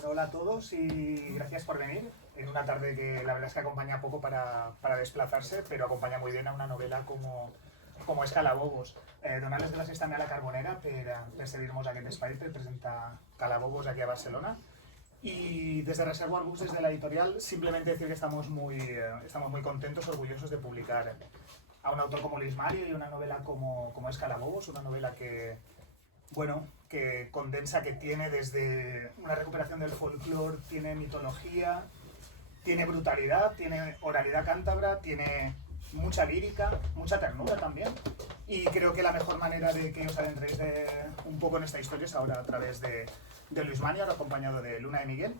Bueno, hola a todos y gracias por venir en una tarde que la verdad es que acompaña poco para desplazarse, pero acompaña muy bien a una novela como és Calabobos. Donar-les gràcies també a la Carbonera per cedir-nos aquest espai per presentar Calabobos aquí a Barcelona. Y desde Reservoir Books, desde la editorial, simplemente decir que estamos muy contentos, orgullosos de publicar a un autor como Luis Mario y una novela como és Calabobos, una novela que condensa, que tiene desde una recuperación del folclore, tiene mitología, tiene brutalidad, tiene oralidad cántabra, tiene mucha lírica, mucha ternura también. Y creo que la mejor manera de que os adentréis un poco en esta historia es ahora a través de Luis Mario, acompañado de Luna Miguel,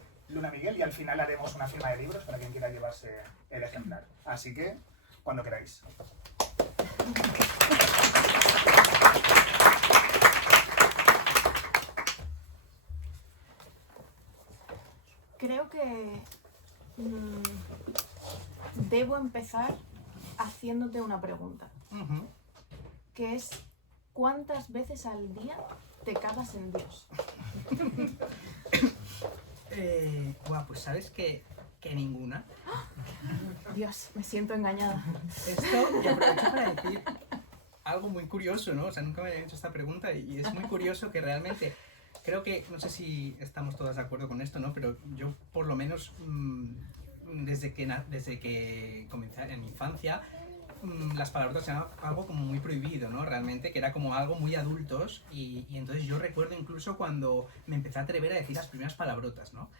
y al final haremos una firma de libros para quien quiera llevarse el ejemplar. Así que, cuando queráis. Creo que debo empezar haciéndote una pregunta, que es ¿cuántas veces al día te cagas en Dios? Pues sabes que ninguna. Dios, me siento engañada. Esto, y aprovecho para decir algo muy curioso, ¿no? O sea, nunca me había hecho esta pregunta y es muy curioso que realmente, creo que, no sé si estamos todas de acuerdo con esto, ¿no? Pero yo, por lo menos, desde que comencé en mi infancia, las palabrotas eran algo como muy prohibido, ¿no? Realmente, que era como algo muy adultos y entonces yo recuerdo incluso cuando me empecé a atrever a decir las primeras palabrotas, ¿no?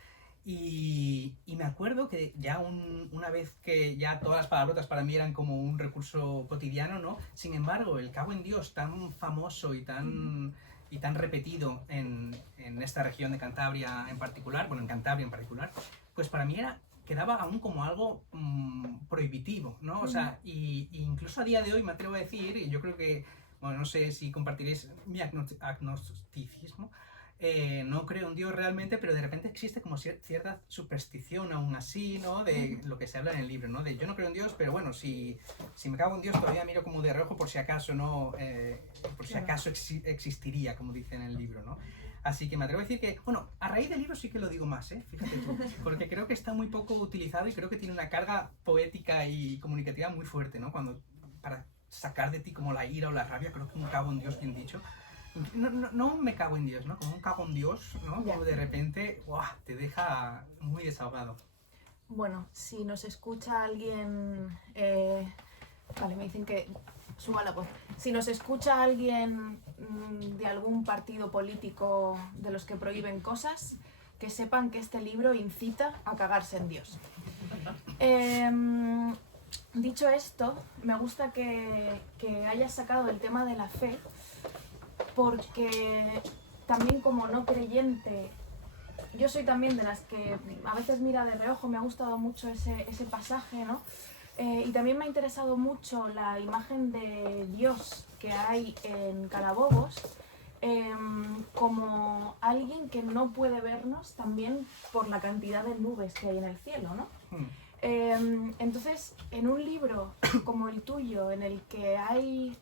Y me acuerdo que ya una vez que ya todas las palabrotas para mí eran como un recurso cotidiano, ¿no? Sin embargo, el cago en Dios tan famoso y tan repetido en esta región de Cantabria en particular, bueno, en Cantabria en particular, pues para mí quedaba aún como algo prohibitivo, ¿no? O sea, y incluso a día de hoy me atrevo a decir, y yo creo que, bueno, no sé si compartiréis mi agnosticismo, no creo en Dios realmente, pero de repente existe como cierta superstición aún así, ¿no? De lo que se habla en el libro, ¿no? De yo no creo en Dios, pero bueno, si me cago en Dios todavía miro como de reojo por si acaso, ¿no? Por si acaso existiría, como dice en el libro, ¿no? Así que me atrevo a decir que, bueno, a raíz del libro sí que lo digo más, fíjate tú, porque creo que está muy poco utilizado y creo que tiene una carga poética y comunicativa muy fuerte, ¿no? Para sacar de ti como la ira o la rabia, creo que un cago en Dios bien dicho. No me cago en Dios, ¿no? Como un cago en Dios, ¿no? Como de repente, ¡guau!, te deja muy desahogado. Bueno, si nos escucha alguien... Vale, me dicen que suba la voz. Si nos escucha alguien de algún partido político de los que prohíben cosas, que sepan que este libro incita a cagarse en Dios. Dicho esto, me gusta que hayas sacado el tema de la fe, porque también como no creyente, yo soy también de las que a veces mira de reojo, me ha gustado mucho ese pasaje, ¿no? Y también me ha interesado mucho la imagen de Dios que hay en Calabobos, como alguien que no puede vernos también por la cantidad de nubes que hay en el cielo, ¿no? Entonces, en un libro como el tuyo, en el que hay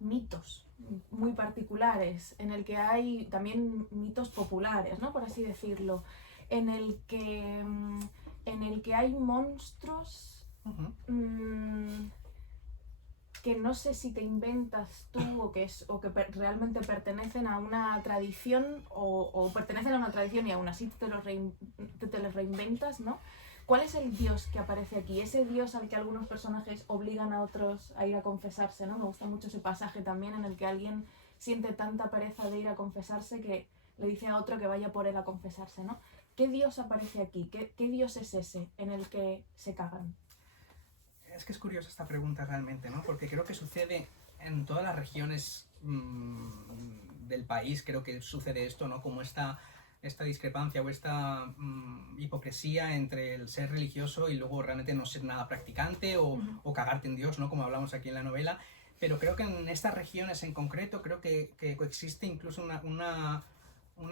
mitos muy particulares, en el que hay también mitos populares, ¿no? Por así decirlo, en el que hay monstruos que no sé si te inventas tú o que realmente pertenecen a una tradición o pertenecen a una tradición y aún así te los reinventas, ¿no? ¿Cuál es el Dios que aparece aquí? Ese Dios al que algunos personajes obligan a otros a ir a confesarse, ¿no? Me gusta mucho ese pasaje también en el que alguien siente tanta pereza de ir a confesarse que le dice a otro que vaya por él a confesarse, ¿no? ¿Qué Dios aparece aquí? ¿Qué Dios es ese en el que se cagan? Es que es curiosa esta pregunta realmente, ¿no? Porque creo que sucede en todas las regiones del país, creo que sucede esto, ¿no? Como esta discrepancia o esta hipocresía entre el ser religioso y luego realmente no ser nada practicante o cagarte en Dios, ¿no? Como hablamos aquí en la novela. Pero creo que en estas regiones en concreto creo que coexiste incluso una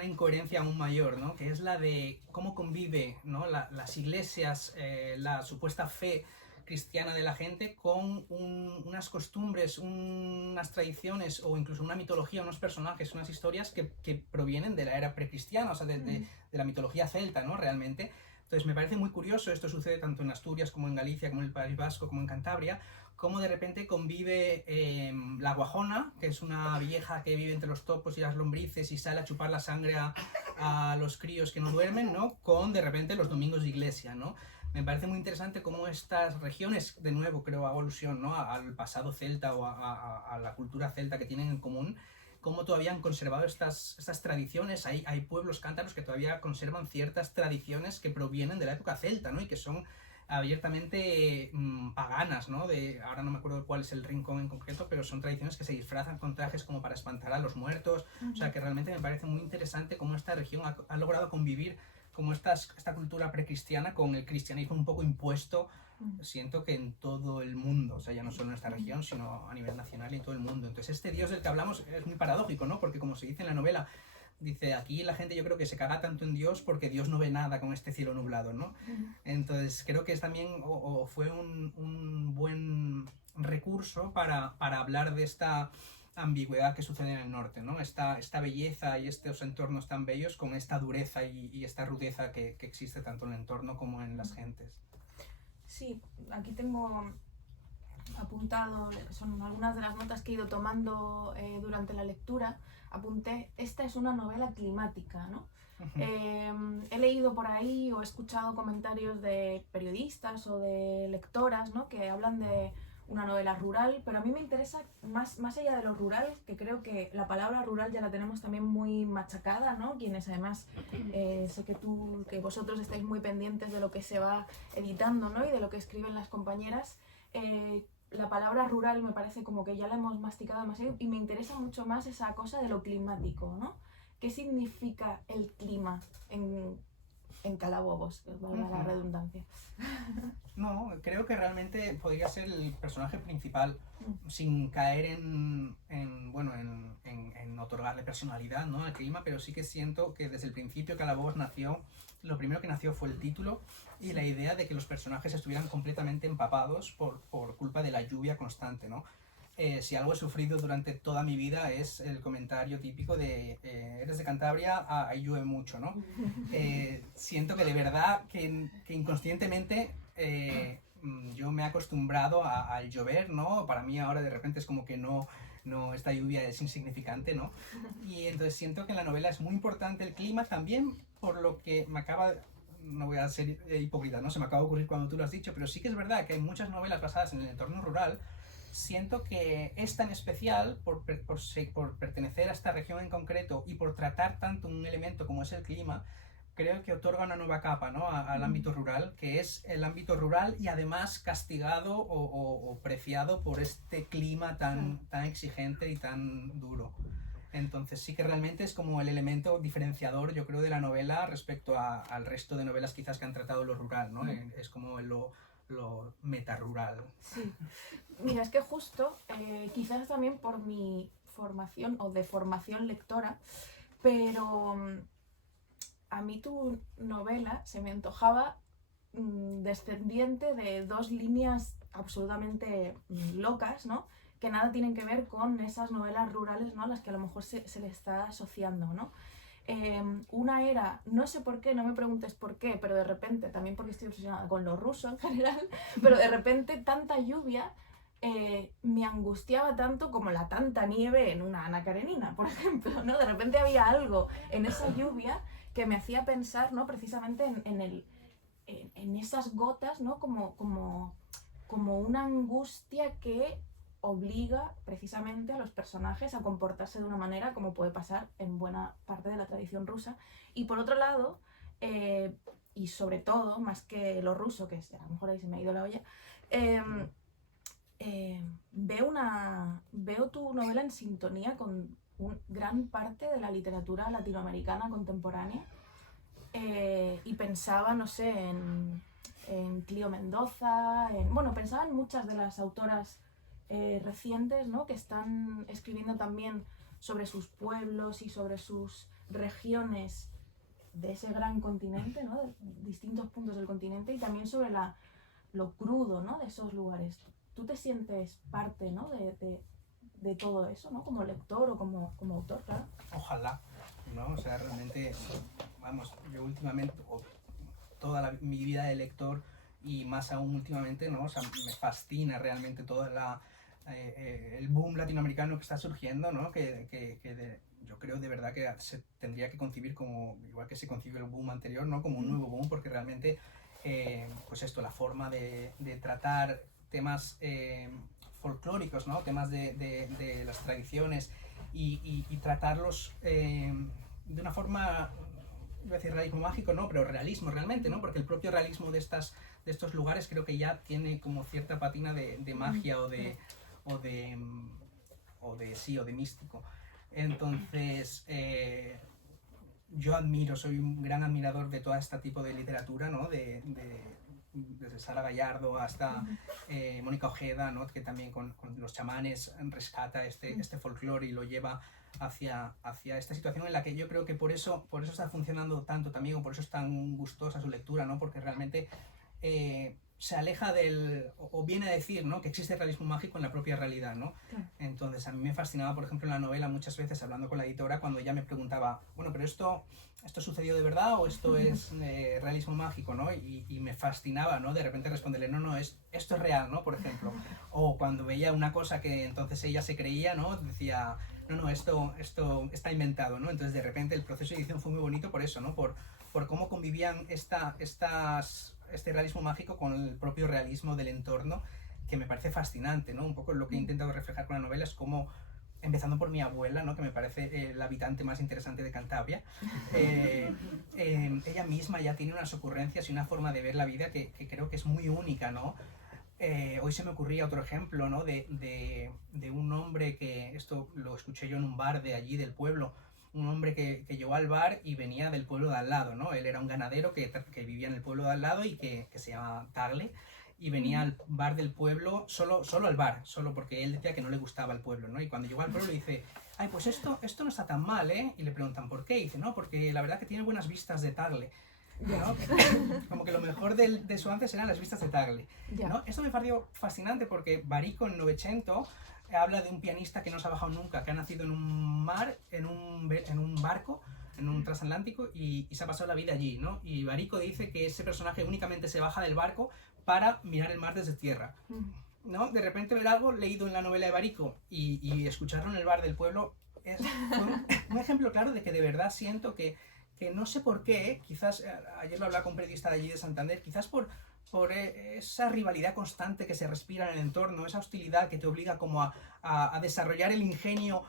incoherencia aún mayor, ¿no? Que es la de cómo convive, ¿no? Las iglesias, la supuesta fe cristiana de la gente con unas costumbres, unas tradiciones o incluso una mitología, unos personajes, unas historias que provienen de la era precristiana, o sea, de la mitología celta, ¿no? Realmente. Entonces me parece muy curioso, esto sucede tanto en Asturias como en Galicia, como en el País Vasco, como en Cantabria, cómo de repente convive la guajona, que es una vieja que vive entre los topos y las lombrices y sale a chupar la sangre a los críos que no duermen, ¿no? Con de repente los domingos de iglesia, ¿no? Me parece muy interesante cómo estas regiones, de nuevo creo, alusión, ¿no? Al pasado celta o a la cultura celta que tienen en común, cómo todavía han conservado estas tradiciones. Hay pueblos cántabros que todavía conservan ciertas tradiciones que provienen de la época celta, ¿no? Y que son abiertamente paganas, ¿no? Ahora no me acuerdo cuál es el rincón en concreto, pero son tradiciones que se disfrazan con trajes como para espantar a los muertos. O sea, que realmente me parece muy interesante cómo esta región ha logrado convivir como esta cultura precristiana con el cristianismo un poco impuesto, siento que en todo el mundo, o sea, ya no solo en esta región, sino a nivel nacional y en todo el mundo. Entonces este Dios del que hablamos es muy paradójico, ¿no? Porque como se dice en la novela, dice, aquí la gente yo creo que se caga tanto en Dios porque Dios no ve nada con este cielo nublado, ¿no? Entonces creo que es también, o fue un buen recurso para hablar de esta ambigüedad que sucede en el norte, ¿no? Esta belleza y estos entornos tan bellos con esta dureza y esta rudeza que existe tanto en el entorno como en las gentes. Sí, aquí tengo apuntado, son algunas de las notas que he ido tomando durante la lectura. Apunté, esta es una novela climática, ¿no? He leído por ahí o he escuchado comentarios de periodistas o de lectoras, ¿no? Que hablan de una novela rural, pero a mí me interesa más allá de lo rural, que creo que la palabra rural ya la tenemos también muy machacada, ¿no? Quienes además, sé que vosotros estáis muy pendientes de lo que se va editando, ¿no? Y de lo que escriben las compañeras. La palabra rural me parece como que ya la hemos masticado demasiado y me interesa mucho más esa cosa de lo climático, ¿no? ¿Qué significa el clima en Calabobos, valga la redundancia? No, creo que realmente podría ser el personaje principal sin caer en otorgarle personalidad, ¿no? Al clima, pero sí que siento que desde el principio Calabobos nació, lo primero que nació fue el título y la idea de que los personajes estuvieran completamente empapados por culpa de la lluvia constante, ¿no? Si algo he sufrido durante toda mi vida es el comentario típico de eres de Cantabria, ahí llueve mucho, ¿no? Siento que de verdad, que inconscientemente yo me he acostumbrado al llover, ¿no? Para mí ahora de repente es como que no, esta lluvia es insignificante, ¿no? Y entonces siento que en la novela es muy importante el clima también por lo que me acaba... No voy a ser hipócrita, ¿no? Se me acaba de ocurrir cuando tú lo has dicho, pero sí que es verdad que hay muchas novelas basadas en el entorno rural. Siento que esta en especial, por pertenecer a esta región en concreto y por tratar tanto un elemento como es el clima, creo que otorga una nueva capa, ¿no? al ámbito rural, que es el ámbito rural y además castigado o preciado por este clima tan exigente y tan duro. Entonces sí que realmente es como el elemento diferenciador, yo creo, de la novela respecto al resto de novelas quizás que han tratado lo rural, ¿no? Es como lo metarural. Sí. Mira, es que justo, quizás también por mi formación o de formación lectora, pero a mí tu novela se me antojaba descendiente de dos líneas absolutamente locas, ¿no? Que nada tienen que ver con esas novelas rurales, ¿no? A las que a lo mejor se le está asociando, ¿no? Una era, no sé por qué, no me preguntes por qué, pero de repente, también porque estoy obsesionada con lo ruso en general, pero de repente tanta lluvia me angustiaba tanto como la tanta nieve en una Ana Karenina, por ejemplo, ¿no? De repente había algo en esa lluvia que me hacía pensar, ¿no? Precisamente en esas gotas, ¿no? Como una angustia que obliga precisamente a los personajes a comportarse de una manera como puede pasar en buena parte de la tradición rusa. Y por otro lado, y sobre todo, más que lo ruso, que a lo mejor ahí se me ha ido la olla, veo tu novela en sintonía con gran parte de la literatura latinoamericana contemporánea, y pensaba, no sé, en Clío Mendoza, pensaba en muchas de las autoras recientes, ¿no? Que están escribiendo también sobre sus pueblos y sobre sus regiones de ese gran continente, ¿no? De distintos puntos del continente, y también sobre lo crudo, ¿no? De esos lugares. Tú te sientes parte, ¿no? de todo eso, ¿no? Como lector o como autor, claro. Ojalá, ¿no? O sea, realmente, vamos, yo últimamente, mi vida de lector y más aún últimamente, ¿no? O sea, me fascina realmente todo el boom latinoamericano que está surgiendo, ¿no? Yo creo de verdad que se tendría que concebir como, igual que se concibió el boom anterior, ¿no? Como un nuevo boom, porque realmente, pues esto, la forma de tratar temas folclóricos, ¿no? Temas de las tradiciones y tratarlos de una forma, iba a decir realismo mágico, no, pero realismo realmente, ¿no? Porque el propio realismo de estos lugares creo que ya tiene como cierta patina de magia o de místico. Entonces, yo soy un gran admirador de todo este tipo de literatura, ¿no? Desde Sara Gallardo hasta Mónica Ojeda, ¿no? Que también con los chamanes rescata este folclore y lo lleva hacia esta situación en la que yo creo que por eso está funcionando tanto también, o por eso es tan gustosa su lectura, ¿no? Porque realmente se aleja o viene a decir, ¿no? Que existe realismo mágico en la propia realidad, ¿no? Entonces a mí me fascinaba, por ejemplo, en la novela muchas veces hablando con la editora cuando ella me preguntaba, bueno, pero esto sucedió de verdad o esto es realismo mágico, ¿no? Y me fascinaba, ¿no? De repente responderle, no, esto es real, ¿no? Por ejemplo. O cuando veía una cosa que entonces ella se creía, ¿no? Decía, no, esto está inventado, ¿no? Entonces de repente el proceso de edición fue muy bonito por eso, ¿no? Por cómo convivían este realismo mágico con el propio realismo del entorno, que me parece fascinante, ¿no? Un poco lo que he intentado reflejar con la novela es cómo, empezando por mi abuela, ¿no? Que me parece el habitante más interesante de Cantabria, ella misma ya tiene unas ocurrencias y una forma de ver la vida que creo que es muy única, ¿no? Hoy se me ocurría otro ejemplo, ¿no? de un hombre que, esto lo escuché yo en un bar de allí del pueblo, un hombre que llegó al bar y venía del pueblo de al lado, ¿no? Él era un ganadero que vivía en el pueblo de al lado y que se llama Tagle, y venía al bar del pueblo, solo al bar, solo porque él decía que no le gustaba el pueblo, ¿no? Y cuando llegó al pueblo dice, ay, pues esto no está tan mal, ¿eh? Y le preguntan, ¿por qué? Y dice, no, porque la verdad que tiene buenas vistas de Tagle, ¿no? Como que lo mejor de su antes eran las vistas de Tagle, ¿no? Esto me pareció fascinante porque Barico en Novecento habla de un pianista que no se ha bajado nunca, que ha nacido en un barco, en un transatlántico, y se ha pasado la vida allí, ¿no? Y Barico dice que ese personaje únicamente se baja del barco para mirar el mar desde tierra, ¿no? De repente ver algo leído en la novela de Barico y escucharlo en el bar del pueblo es un ejemplo claro de que de verdad siento que no sé por qué, quizás, ayer lo hablaba con un periodista de allí de Santander, quizás por esa rivalidad constante que se respira en el entorno, esa hostilidad que te obliga como a desarrollar el ingenio,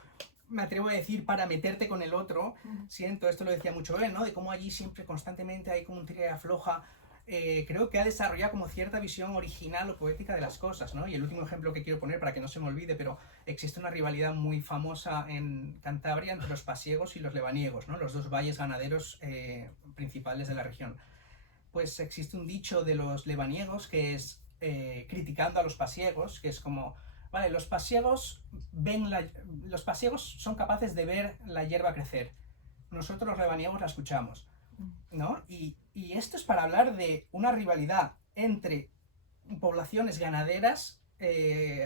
me atrevo a decir, para meterte con el otro. Siento, esto lo decía mucho él, ¿no? De cómo allí siempre constantemente hay como un tira y afloja. Creo que ha desarrollado como cierta visión original o poética de las cosas, ¿no? Y el último ejemplo que quiero poner para que no se me olvide, pero existe una rivalidad muy famosa en Cantabria entre los pasiegos y los lebaniegos, ¿no? Los dos valles ganaderos principales de la región. Pues existe un dicho de los lebaniegos que es criticando a los pasiegos, que es como, vale, los pasiegos son capaces de ver la hierba crecer, nosotros los lebaniegos la escuchamos, ¿no? Y esto es para hablar de una rivalidad entre poblaciones ganaderas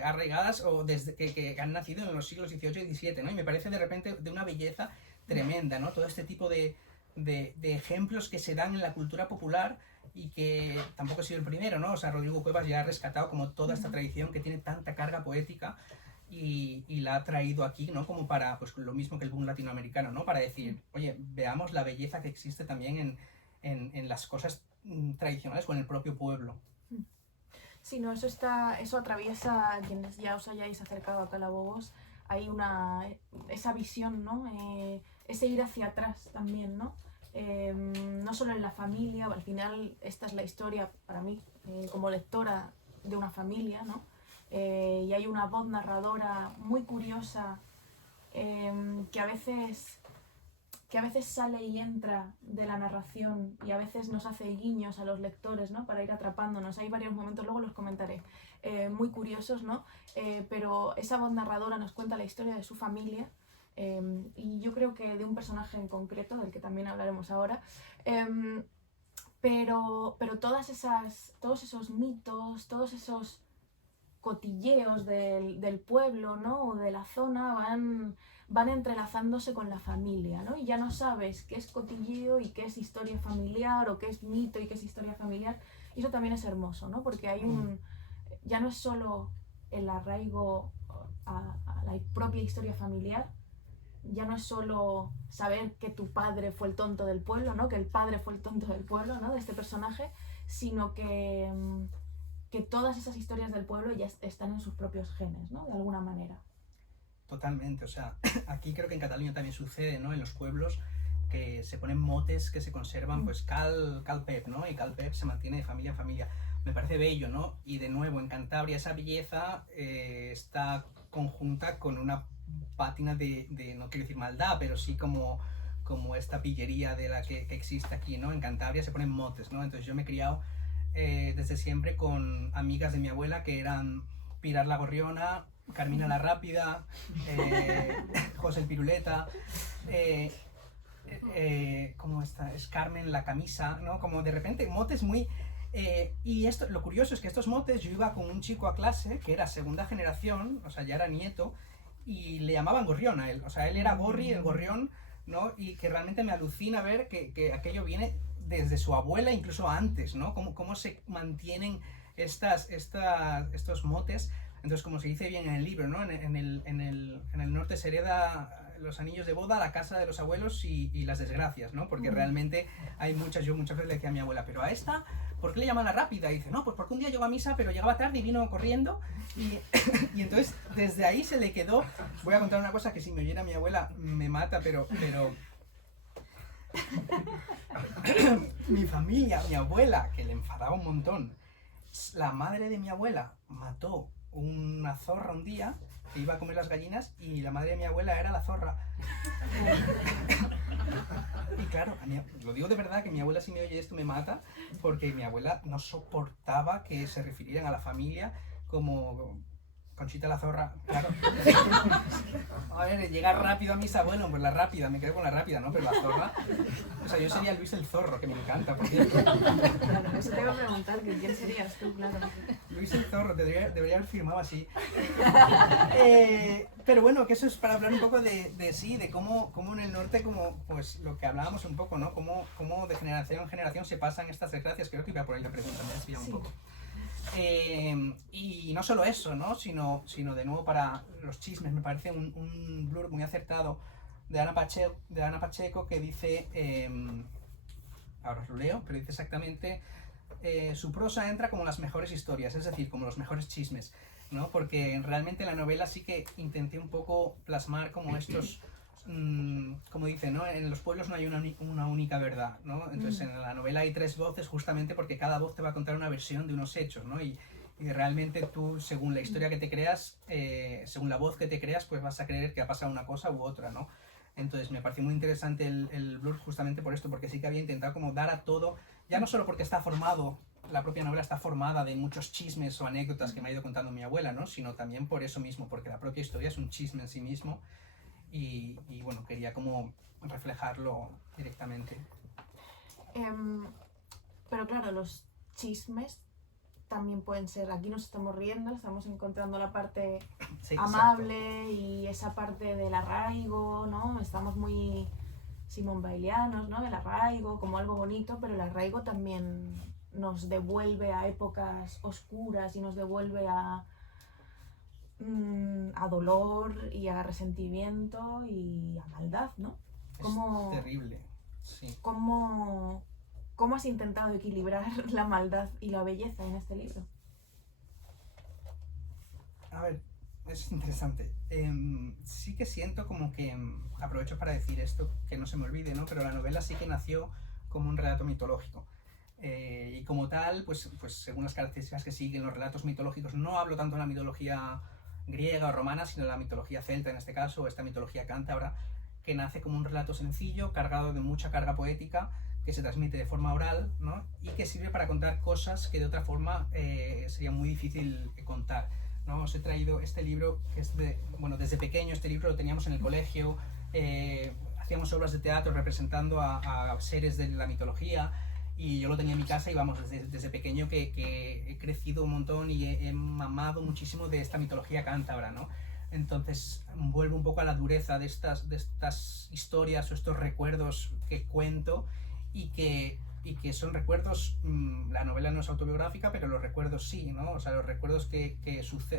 arraigadas o desde que han nacido en los siglos XVIII y XVII, ¿no? Y me parece de repente de una belleza tremenda, ¿no? Todo este tipo de ejemplos que se dan en la cultura popular y que tampoco he sido el primero, ¿no? O sea, Rodrigo Cuevas ya ha rescatado como toda esta tradición que tiene tanta carga poética y la ha traído aquí, ¿no? Como para, pues lo mismo que el boom latinoamericano, ¿no? Para decir, oye, veamos la belleza que existe también en las cosas tradicionales o en el propio pueblo. Sí, no, eso atraviesa, quienes ya os hayáis acercado a Calabobos, hay esa visión, ¿no? Ese ir hacia atrás también, ¿no? No solo en la familia, al final esta es la historia para mí, como lectora de una familia, ¿no? Y hay una voz narradora muy curiosa que a veces sale y entra de la narración y a veces nos hace guiños a los lectores, ¿no? Para ir atrapándonos. Hay varios momentos, luego los comentaré, muy curiosos, ¿no? Pero esa voz narradora nos cuenta la historia de su familia y yo creo que de un personaje en concreto, del que también hablaremos ahora, pero todos esos mitos, todos esos cotilleos del pueblo, ¿no? O de la zona van entrelazándose con la familia, ¿no? Y ya no sabes qué es cotilleo y qué es historia familiar, o qué es mito y qué es historia familiar. Y eso también es hermoso, ¿no? Porque ya no es solo el arraigo a la propia historia familiar, ya no es solo saber que tu padre fue el tonto del pueblo, ¿no? Que el padre fue el tonto del pueblo, ¿no? De este personaje, sino que todas esas historias del pueblo ya están en sus propios genes, ¿no? De alguna manera. Totalmente, o sea, aquí creo que en Cataluña también sucede, ¿no? En los pueblos que se ponen motes que se conservan, pues Cal Pep, ¿no? Y Cal Pep se mantiene de familia en familia. Me parece bello, ¿no? Y de nuevo, en Cantabria esa belleza está conjunta con una pátina de, no quiero decir maldad, pero sí como esta pillería de la que existe aquí, ¿no? En Cantabria se ponen motes, ¿no? Entonces yo me he criado desde siempre con amigas de mi abuela que eran Pilar la Gorriona, Carmina la Rápida, José el Piruleta, ¿cómo está? Es Carmen la Camisa, ¿no? Como de repente motes muy... y esto, lo curioso es que estos motes, yo iba con un chico a clase que era segunda generación, o sea, ya era nieto, y le llamaban Gorrión a él, o sea, él era Gorri, el Gorrión, ¿no? Y que realmente me alucina ver que aquello viene desde su abuela, incluso antes, ¿no? Cómo se mantienen estos motes. Entonces, como se dice bien en el libro, ¿no? En el norte se hereda los anillos de boda, la casa de los abuelos y las desgracias, ¿no? Porque realmente hay muchas, yo muchas veces le decía a mi abuela, pero a esta, ¿por qué le llaman la rápida? Y dice, no, pues porque un día llegó a misa, pero llegaba tarde y vino corriendo. Y entonces, desde ahí se le quedó. Voy a contar una cosa que si me oyera mi abuela me mata, pero mi familia, mi abuela, que le enfadaba un montón, la madre de mi abuela mató una zorra un día que iba a comer las gallinas y la madre de mi abuela era la zorra. Y claro, lo digo de verdad, que mi abuela, si me oye esto, me mata, porque mi abuela no soportaba que se refirieran a la familia como Conchita la zorra, claro. A ver, llegar rápido a misa, bueno, pues la rápida, me quedo con la rápida, ¿no? Pero la zorra, o sea, yo sería Luis el Zorro, que me encanta, porque... Claro, eso te iba a preguntar, que quién serías tú, claro. Luis el Zorro, debería haber firmado así. Pero bueno, que eso es para hablar un poco de cómo en el norte, como pues lo que hablábamos un poco, ¿no? Cómo de generación en generación se pasan estas desgracias. Creo que iba por ahí la pregunta, me desvía un poco. Y no solo eso, ¿no? Sino de nuevo para los chismes, me parece un blurb muy acertado de Ana Pacheco que dice, ahora os lo leo, pero dice exactamente, su prosa entra como las mejores historias, es decir, como los mejores chismes, ¿no? Porque realmente en la novela sí que intenté un poco plasmar como estos... como dice, ¿no? En los pueblos no hay una única verdad, ¿no? Entonces en la novela hay 3 voces justamente porque cada voz te va a contar una versión de unos hechos, ¿no? Y realmente tú, según la historia que te creas, según la voz que te creas, pues vas a creer que ha pasado una cosa u otra, ¿no? Entonces me pareció muy interesante el blurb justamente por esto, porque sí que había intentado como dar a todo, ya no solo porque está formado, la propia novela está formada de muchos chismes o anécdotas que me ha ido contando mi abuela, ¿no? Sino también por eso mismo, porque la propia historia es un chisme en sí mismo. Y bueno, quería como reflejarlo directamente. Pero claro, los chismes también pueden ser, aquí nos estamos riendo, estamos encontrando la parte Sí, amable y esa parte del arraigo, ¿no? Estamos muy Simón Baileanos, ¿no? El arraigo como algo bonito, pero el arraigo también nos devuelve a épocas oscuras y nos devuelve a dolor y a resentimiento y a maldad, ¿no? Es terrible, sí. ¿Cómo has intentado equilibrar la maldad y la belleza en este libro? A ver, es interesante. Sí que siento como que, aprovecho para decir esto, que no se me olvide, ¿no? Pero la novela sí que nació como un relato mitológico. Y como tal, pues según las características que siguen los relatos mitológicos, no hablo tanto de la mitología griega o romana, sino de la mitología celta en este caso, o esta mitología cántabra, que nace como un relato sencillo, cargado de mucha carga poética, que se transmite de forma oral, ¿no? Y que sirve para contar cosas que de otra forma sería muy difícil contar, ¿no? Os he traído este libro, que es bueno, desde pequeño este libro lo teníamos en el colegio, hacíamos obras de teatro representando a seres de la mitología, y yo lo tenía en mi casa y vamos, desde pequeño que he crecido un montón y he mamado muchísimo de esta mitología cántabra, ¿no? Entonces vuelvo un poco a la dureza de estas historias o estos recuerdos que cuento y que son recuerdos, la novela no es autobiográfica, pero los recuerdos sí, ¿no? O sea, los recuerdos que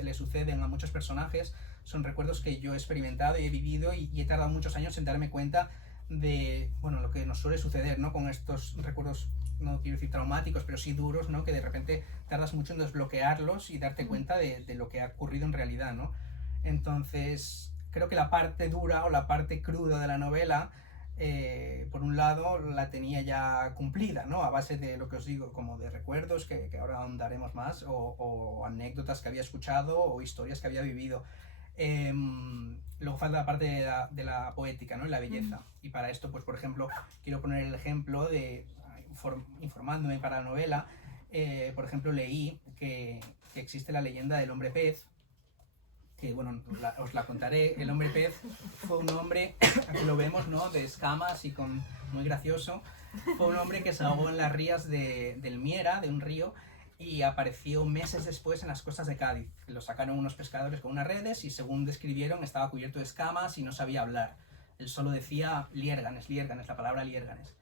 le suceden a muchos personajes son recuerdos que yo he experimentado y he vivido y he tardado muchos años en darme cuenta de, bueno, lo que nos suele suceder, ¿no? Con estos recuerdos, no quiero decir traumáticos, pero sí duros, ¿no? Que de repente tardas mucho en desbloquearlos y darte cuenta de lo que ha ocurrido en realidad, ¿no? Entonces, creo que la parte dura o la parte cruda de la novela, por un lado, la tenía ya cumplida, ¿no? A base de lo que os digo, como de recuerdos, que ahora ahondaremos más, o anécdotas que había escuchado, o historias que había vivido. Luego falta la parte de la poética, ¿no? Y la belleza. Y para esto, pues por ejemplo, quiero poner el ejemplo de, informándome para la novela, por ejemplo, leí que existe la leyenda del hombre pez, que bueno, os la contaré. El hombre pez fue un hombre, aquí lo vemos, ¿no? De escamas y muy gracioso. Fue un hombre que se ahogó en las rías del Miera, de un río, y apareció meses después en las costas de Cádiz. Lo sacaron unos pescadores con unas redes y según describieron estaba cubierto de escamas y no sabía hablar. Él solo decía liérganes, liérganes, la palabra liérganes.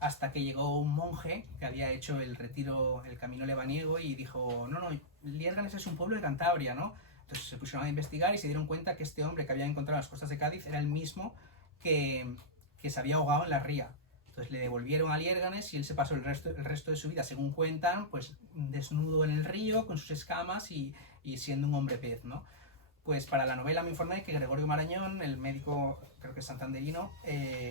Hasta que llegó un monje que había hecho el retiro, el camino lebaniego, y dijo, no, Liérganes es un pueblo de Cantabria, ¿no? Entonces se pusieron a investigar y se dieron cuenta que este hombre que había encontrado en las costas de Cádiz era el mismo que se había ahogado en la ría. Entonces le devolvieron a Liérganes y él se pasó el resto de su vida, según cuentan, pues desnudo en el río, con sus escamas y siendo un hombre pez, ¿no? Pues para la novela me informé que Gregorio Marañón, el médico, creo que es santanderino,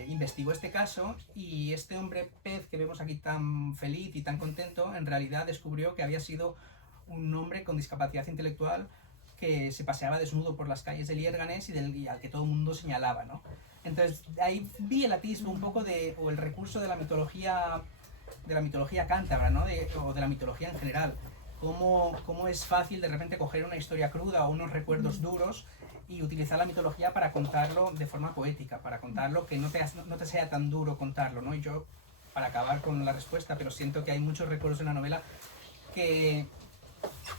investigó este caso, y este hombre pez que vemos aquí tan feliz y tan contento, en realidad descubrió que había sido un hombre con discapacidad intelectual que se paseaba desnudo por las calles de Liérganes y al que todo el mundo señalaba, ¿no? Entonces ahí vi el atisbo un poco o el recurso de la mitología cántabra, ¿no? O de la mitología en general. Cómo es fácil de repente coger una historia cruda o unos recuerdos duros y utilizar la mitología para contarlo de forma poética, para contarlo que no te sea tan duro contarlo, ¿no? Y yo, para acabar con la respuesta, pero siento que hay muchos recuerdos en la novela que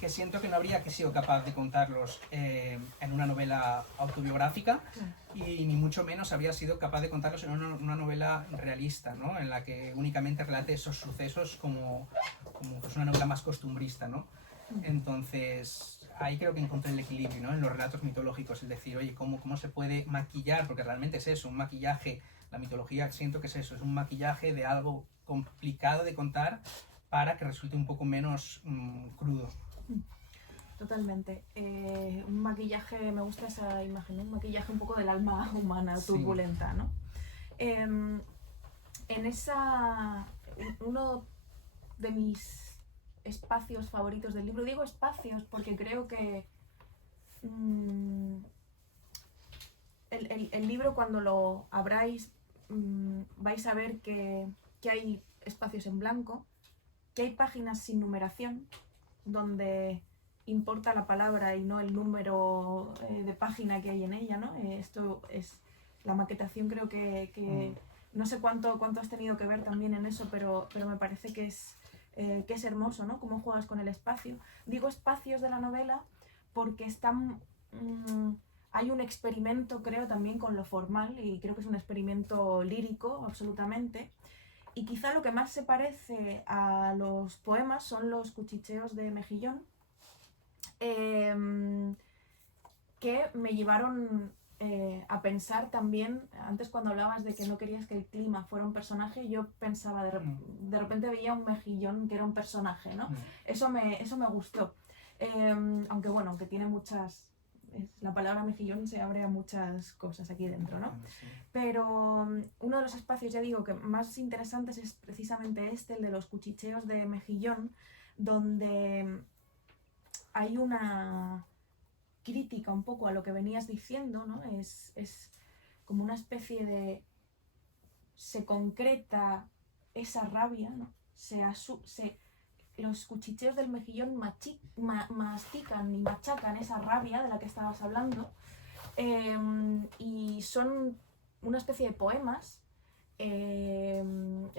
siento que no habría sido capaz de contarlos en una novela autobiográfica, y ni mucho menos habría sido capaz de contarlos en una novela realista, ¿no? En la que únicamente relate esos sucesos como pues una novela más costumbrista, ¿no? Entonces ahí creo que encontré el equilibrio, ¿no? En los relatos mitológicos, es decir, oye, ¿cómo se puede maquillar? Porque realmente es eso, un maquillaje. La mitología siento que es eso, es un maquillaje de algo complicado de contar para que resulte un poco menos crudo. Totalmente. Un maquillaje, me gusta esa imagen, un maquillaje un poco del alma humana, turbulenta, ¿no? En uno de mis espacios favoritos del libro, digo espacios porque creo que el libro, cuando lo abráis, vais a ver que hay espacios en blanco, que hay páginas sin numeración, donde importa la palabra y no el número de página que hay en ella, ¿no? Esto es la maquetación, creo que no sé cuánto has tenido que ver también en eso, pero me parece que es hermoso, ¿no? Cómo juegas con el espacio. Digo espacios de la novela porque hay un experimento, creo, también con lo formal, y creo que es un experimento lírico, absolutamente. Y quizá lo que más se parece a los poemas son los cuchicheos de Mejillón, que me llevaron a pensar también, antes cuando hablabas de que no querías que el clima fuera un personaje, yo pensaba, de repente veía un Mejillón que era un personaje, ¿no? Eso me gustó. Aunque tiene muchas... la palabra mejillón se abre a muchas cosas aquí dentro, ¿no? Pero uno de los espacios, ya digo, que más interesantes es precisamente el de los cuchicheos de Mejillón, donde hay una crítica un poco a lo que venías diciendo, ¿no? Es como una especie de... se concreta esa rabia, ¿no? Los cuchicheos del Mejillón mastican y machacan esa rabia de la que estabas hablando, y son una especie de poemas,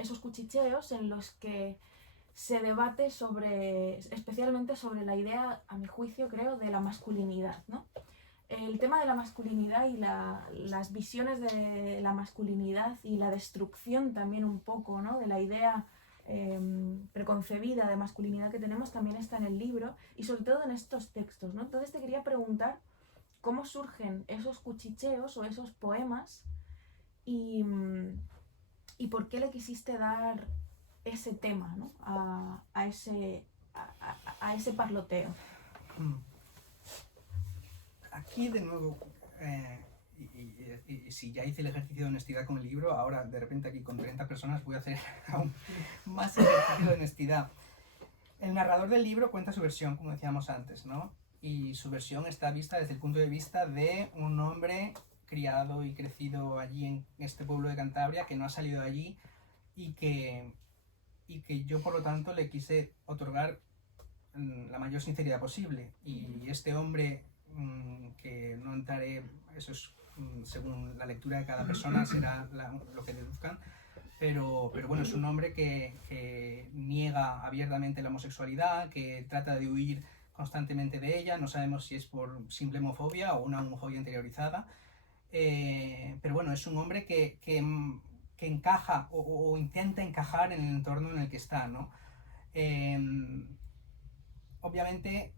esos cuchicheos en los que se debate especialmente sobre la idea, a mi juicio creo, de la masculinidad, ¿no? El tema de la masculinidad y las visiones de la masculinidad y la destrucción también un poco, ¿no?, de la idea preconcebida de masculinidad que tenemos también está en el libro y sobre todo en estos textos, ¿no? Entonces te quería preguntar cómo surgen esos cuchicheos o esos poemas y por qué le quisiste dar ese tema, ¿no?, a ese parloteo. Aquí de nuevo, y si ya hice el ejercicio de honestidad con el libro, ahora de repente aquí con 30 personas voy a hacer aún más ejercicio de honestidad. El narrador del libro cuenta su versión, como decíamos antes, ¿no? Y su versión está vista desde el punto de vista de un hombre criado y crecido allí en este pueblo de Cantabria, que no ha salido de allí y que yo por lo tanto le quise otorgar la mayor sinceridad posible. Y este hombre, que no entraré, eso es según la lectura de cada persona, será lo que deduzcan, pero bueno, es un hombre que niega abiertamente la homosexualidad, que trata de huir constantemente de ella, no sabemos si es por simple homofobia o una homofobia interiorizada, pero bueno, es un hombre que encaja o intenta encajar en el entorno en el que está, ¿no? Obviamente,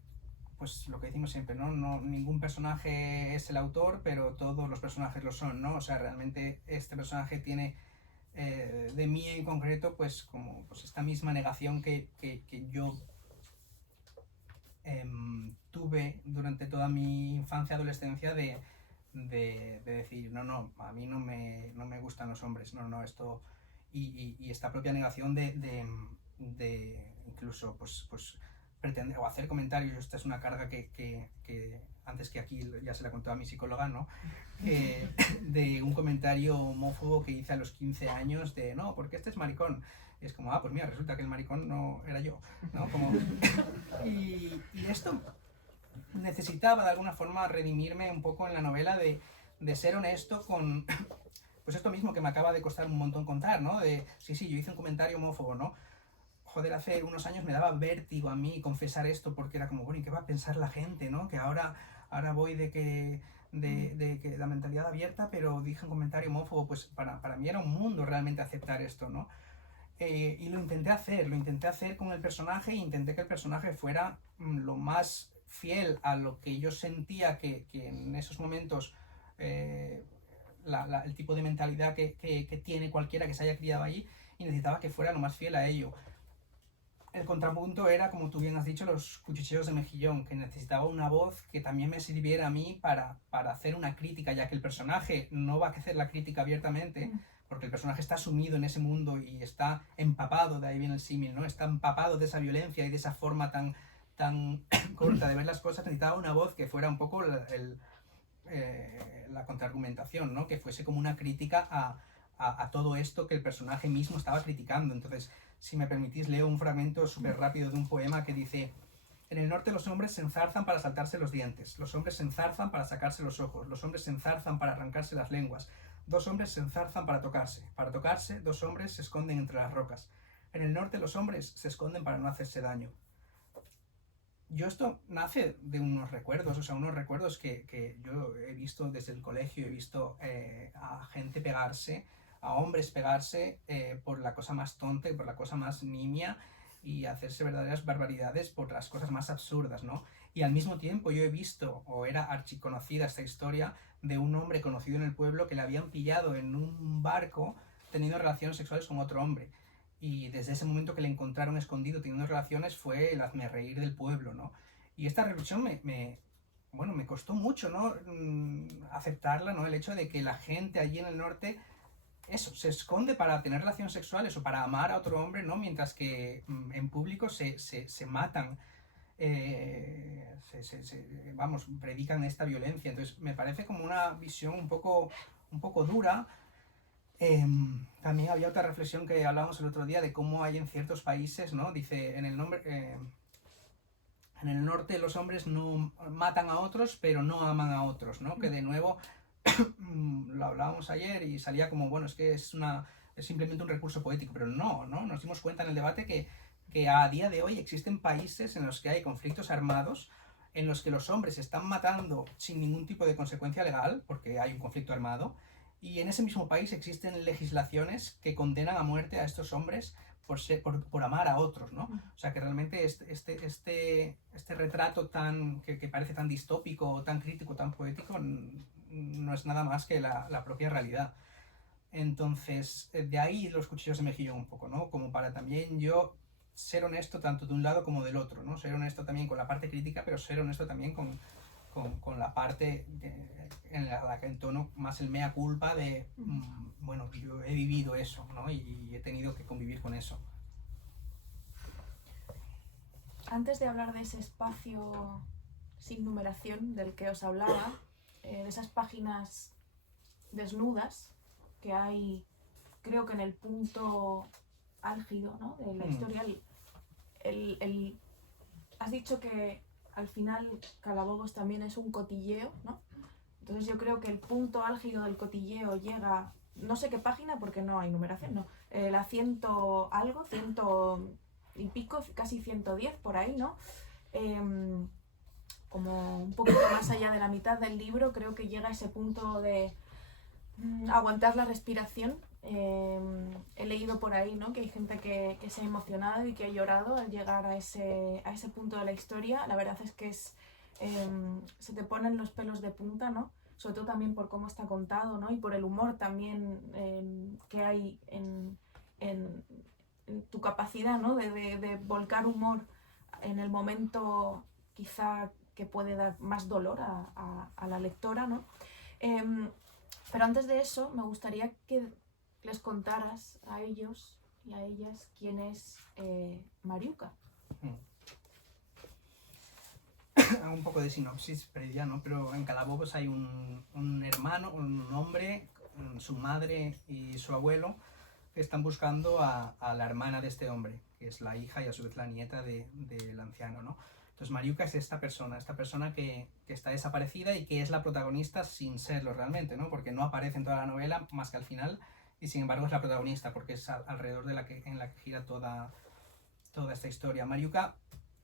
pues lo que decimos siempre, ¿no? Ningún personaje es el autor, pero todos los personajes lo son, ¿no? O sea, realmente este personaje tiene de mí en concreto, pues como pues esta misma negación que yo tuve durante toda mi infancia y adolescencia de decir, no, a mí no me gustan los hombres, no, esto... Y esta propia negación de incluso, pues pretender o hacer comentarios, esta es una carga que antes que aquí ya se la contó a mi psicóloga, ¿no? De un comentario homófobo que hice a los 15 años de, no, porque este es maricón. Y es como, pues mira, resulta que el maricón no era yo, ¿no? Como... y esto necesitaba de alguna forma redimirme un poco en la novela de ser honesto con, pues esto mismo que me acaba de costar un montón contar, ¿no? De, sí, yo hice un comentario homófobo, ¿no? Joder, hace unos años me daba vértigo a mí confesar esto porque era como, bueno, ¿y qué va a pensar la gente, no? Que ahora voy de que la mentalidad abierta, pero dije un comentario homófobo, pues para mí era un mundo realmente aceptar esto, ¿no? Y lo intenté hacer con el personaje e intenté que el personaje fuera lo más fiel a lo que yo sentía que en esos momentos el tipo de mentalidad que tiene cualquiera que se haya criado allí, y necesitaba que fuera lo más fiel a ello. El contrapunto era, como tú bien has dicho, los cuchicheos de Mejillón, que necesitaba una voz que también me sirviera a mí para hacer una crítica, ya que el personaje no va a hacer la crítica abiertamente, porque el personaje está sumido en ese mundo y está empapado, de ahí viene el símil, ¿no? Está empapado de esa violencia y de esa forma tan corta de ver las cosas. Necesitaba una voz que fuera un poco la contraargumentación, ¿no? Que fuese como una crítica a todo esto que el personaje mismo estaba criticando. Entonces, si me permitís, leo un fragmento súper rápido de un poema que dice: en el norte los hombres se enzarzan para saltarse los dientes, los hombres se enzarzan para sacarse los ojos, los hombres se enzarzan para arrancarse las lenguas, dos hombres se enzarzan para tocarse, dos hombres se esconden entre las rocas. En el norte los hombres se esconden para no hacerse daño. Yo esto nace de unos recuerdos, o sea, unos recuerdos que yo he visto desde el colegio, he visto a gente pegarse, a hombres pegarse por la cosa más tonta y por la cosa más nimia, y hacerse verdaderas barbaridades por las cosas más absurdas, ¿no? Y al mismo tiempo yo he visto, o era archiconocida esta historia, de un hombre conocido en el pueblo que le habían pillado en un barco teniendo relaciones sexuales con otro hombre. Y desde ese momento que le encontraron escondido teniendo relaciones fue el hazmerreír del pueblo, ¿no? Y esta reflexión me costó mucho, ¿no? Aceptarla, ¿no? El hecho de que la gente allí en el norte, eso, se esconde para tener relaciones sexuales o para amar a otro hombre, ¿no? Mientras que en público se matan, predican esta violencia. Entonces me parece como una visión un poco dura. También había otra reflexión que hablábamos el otro día de cómo hay en ciertos países, ¿no? Dice, en el norte los hombres no matan a otros, pero no aman a otros, ¿no? Que de nuevo lo hablábamos ayer y salía como, bueno, es que es una es simplemente un recurso poético, pero no, nos dimos cuenta en el debate que a día de hoy existen países en los que hay conflictos armados, en los que los hombres se están matando sin ningún tipo de consecuencia legal, porque hay un conflicto armado, y en ese mismo país existen legislaciones que condenan a muerte a estos hombres por amar a otros, ¿no? O sea que realmente este retrato que parece tan distópico, tan crítico, tan poético, no es nada más que la propia realidad. Entonces, de ahí los cuchillos de mejillón un poco, ¿no? Como para también yo ser honesto tanto de un lado como del otro, ¿no? Ser honesto también con la parte crítica, pero ser honesto también con la parte en la que entono más el mea culpa de, bueno, yo he vivido eso, ¿no? Y he tenido que convivir con eso. Antes de hablar de ese espacio sin numeración del que os hablaba, de esas páginas desnudas que hay, creo que en el punto álgido, ¿no?, de la historia, has dicho que al final Calabobos también es un cotilleo, ¿no? Entonces yo creo que el punto álgido del cotilleo llega, no sé qué página porque no hay numeración, no, la 100 algo, 100 y pico, casi 110 por ahí, ¿no? Como un poquito más allá de la mitad del libro, creo que llega a ese punto de aguantar la respiración. He leído por ahí, ¿no?, que hay gente que se ha emocionado y que ha llorado al llegar a ese punto de la historia. La verdad es que se te ponen los pelos de punta, ¿no? Sobre todo también por cómo está contado, ¿no?, y por el humor también que hay en tu capacidad, ¿no?, de volcar humor en el momento quizá que puede dar más dolor a la lectora, ¿no? Pero antes de eso me gustaría que les contaras a ellos y a ellas quién es Mariuca. Hago un poco de sinopsis previa, ¿no? Pero en Calabobos hay un hermano, un hombre, su madre y su abuelo, que están buscando a la hermana de este hombre, que es la hija y a su vez la nieta del anciano, ¿no? Entonces Mariuca es esta persona que está desaparecida y que es la protagonista sin serlo realmente, ¿no? Porque no aparece en toda la novela más que al final, y sin embargo es la protagonista porque es alrededor en la que gira toda esta historia. Mariuca,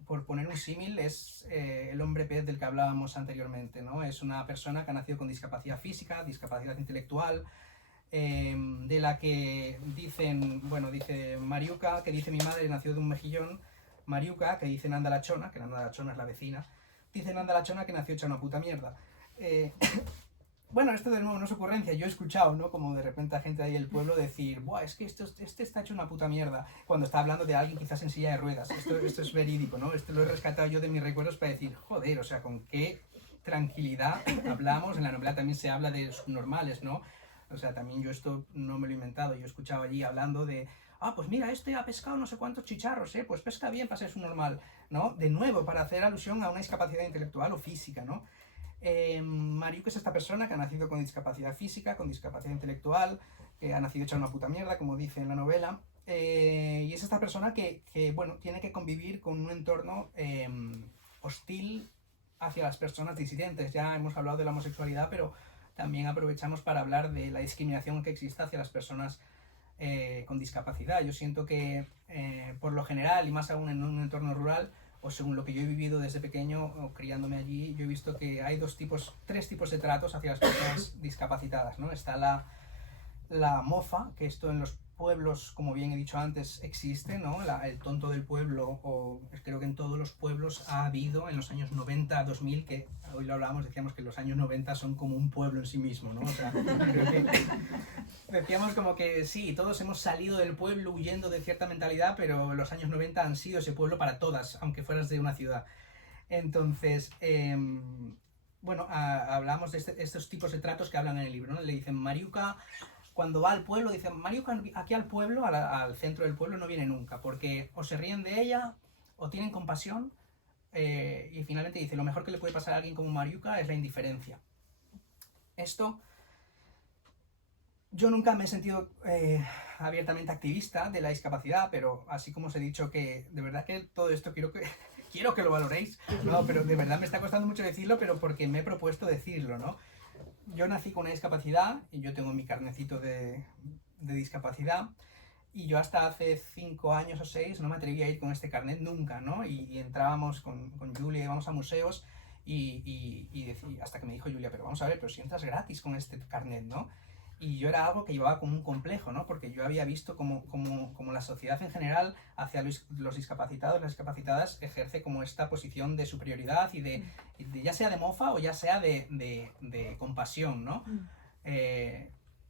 por poner un símil, es el hombre pez del que hablábamos anteriormente, ¿no? Es una persona que ha nacido con discapacidad física, discapacidad intelectual, de la que dice Mariuca, que dice mi madre nació de un mejillón. Mariuca, que dice Nanda la Chona, que Nanda la Chona es la vecina, dice Nanda la Chona que nació hecha una puta mierda. Bueno, esto de nuevo no es ocurrencia, yo he escuchado, ¿no?, como de repente a gente ahí del pueblo decir, buah, es que este está hecho una puta mierda, cuando está hablando de alguien quizás en silla de ruedas. Esto es verídico, ¿no? Esto lo he rescatado yo de mis recuerdos para decir, joder, o sea, con qué tranquilidad hablamos. En la novela también se habla de subnormales, ¿no? O sea, también yo esto no me lo he inventado, yo he escuchado allí hablando de, pues mira, este ha pescado no sé cuántos chicharros, pues pesca bien para ser subnormal, ¿no? De nuevo, para hacer alusión a una discapacidad intelectual o física, ¿no? Mariuca es esta persona que ha nacido con discapacidad física, con discapacidad intelectual, que ha nacido hecha una puta mierda, como dice en la novela, y es esta persona que bueno, tiene que convivir con un entorno hostil hacia las personas disidentes. Ya hemos hablado de la homosexualidad, pero también aprovechamos para hablar de la discriminación que existe hacia las personas con discapacidad. Yo siento que por lo general, y más aún en un entorno rural, o según lo que yo he vivido desde pequeño o criándome allí, yo he visto que hay tres tipos de tratos hacia las personas discapacitadas, ¿no? Está la mofa, que esto en los pueblos, como bien he dicho antes, existe, ¿no? El tonto del pueblo, o creo que en todos los pueblos ha habido en los años 90, 2000, que hoy lo hablábamos, decíamos que los años 90 son como un pueblo en sí mismo, ¿no? O sea, creo que decíamos como que sí, todos hemos salido del pueblo huyendo de cierta mentalidad, pero los años 90 han sido ese pueblo para todas, aunque fueras de una ciudad. Entonces, bueno, hablamos de estos tipos de tratos que hablan en el libro, ¿no? Le dicen Mariuca, cuando va al pueblo, dicen Mariuca aquí al pueblo, al centro del pueblo, no viene nunca, porque o se ríen de ella, o tienen compasión, y finalmente dice, lo mejor que le puede pasar a alguien como Mariuca es la indiferencia. Esto, yo nunca me he sentido abiertamente activista de la discapacidad, pero así como os he dicho que de verdad que todo esto quiero que lo valoréis, no, pero de verdad me está costando mucho decirlo, pero porque me he propuesto decirlo, ¿no? Yo nací con una discapacidad y yo tengo mi carnecito de de discapacidad. Y yo hasta hace 5 años o 6 no me atrevía a ir con este carnet nunca, ¿no? Y entrábamos con Julia, íbamos a museos y hasta que me dijo Julia, pero vamos a ver, pero si entras gratis con este carnet, ¿no? Y yo era algo que llevaba como un complejo, ¿no? Porque yo había visto como la sociedad en general hacia los discapacitados, las discapacitadas, ejerce como esta posición de superioridad y de ya sea de mofa o ya sea de compasión, ¿no?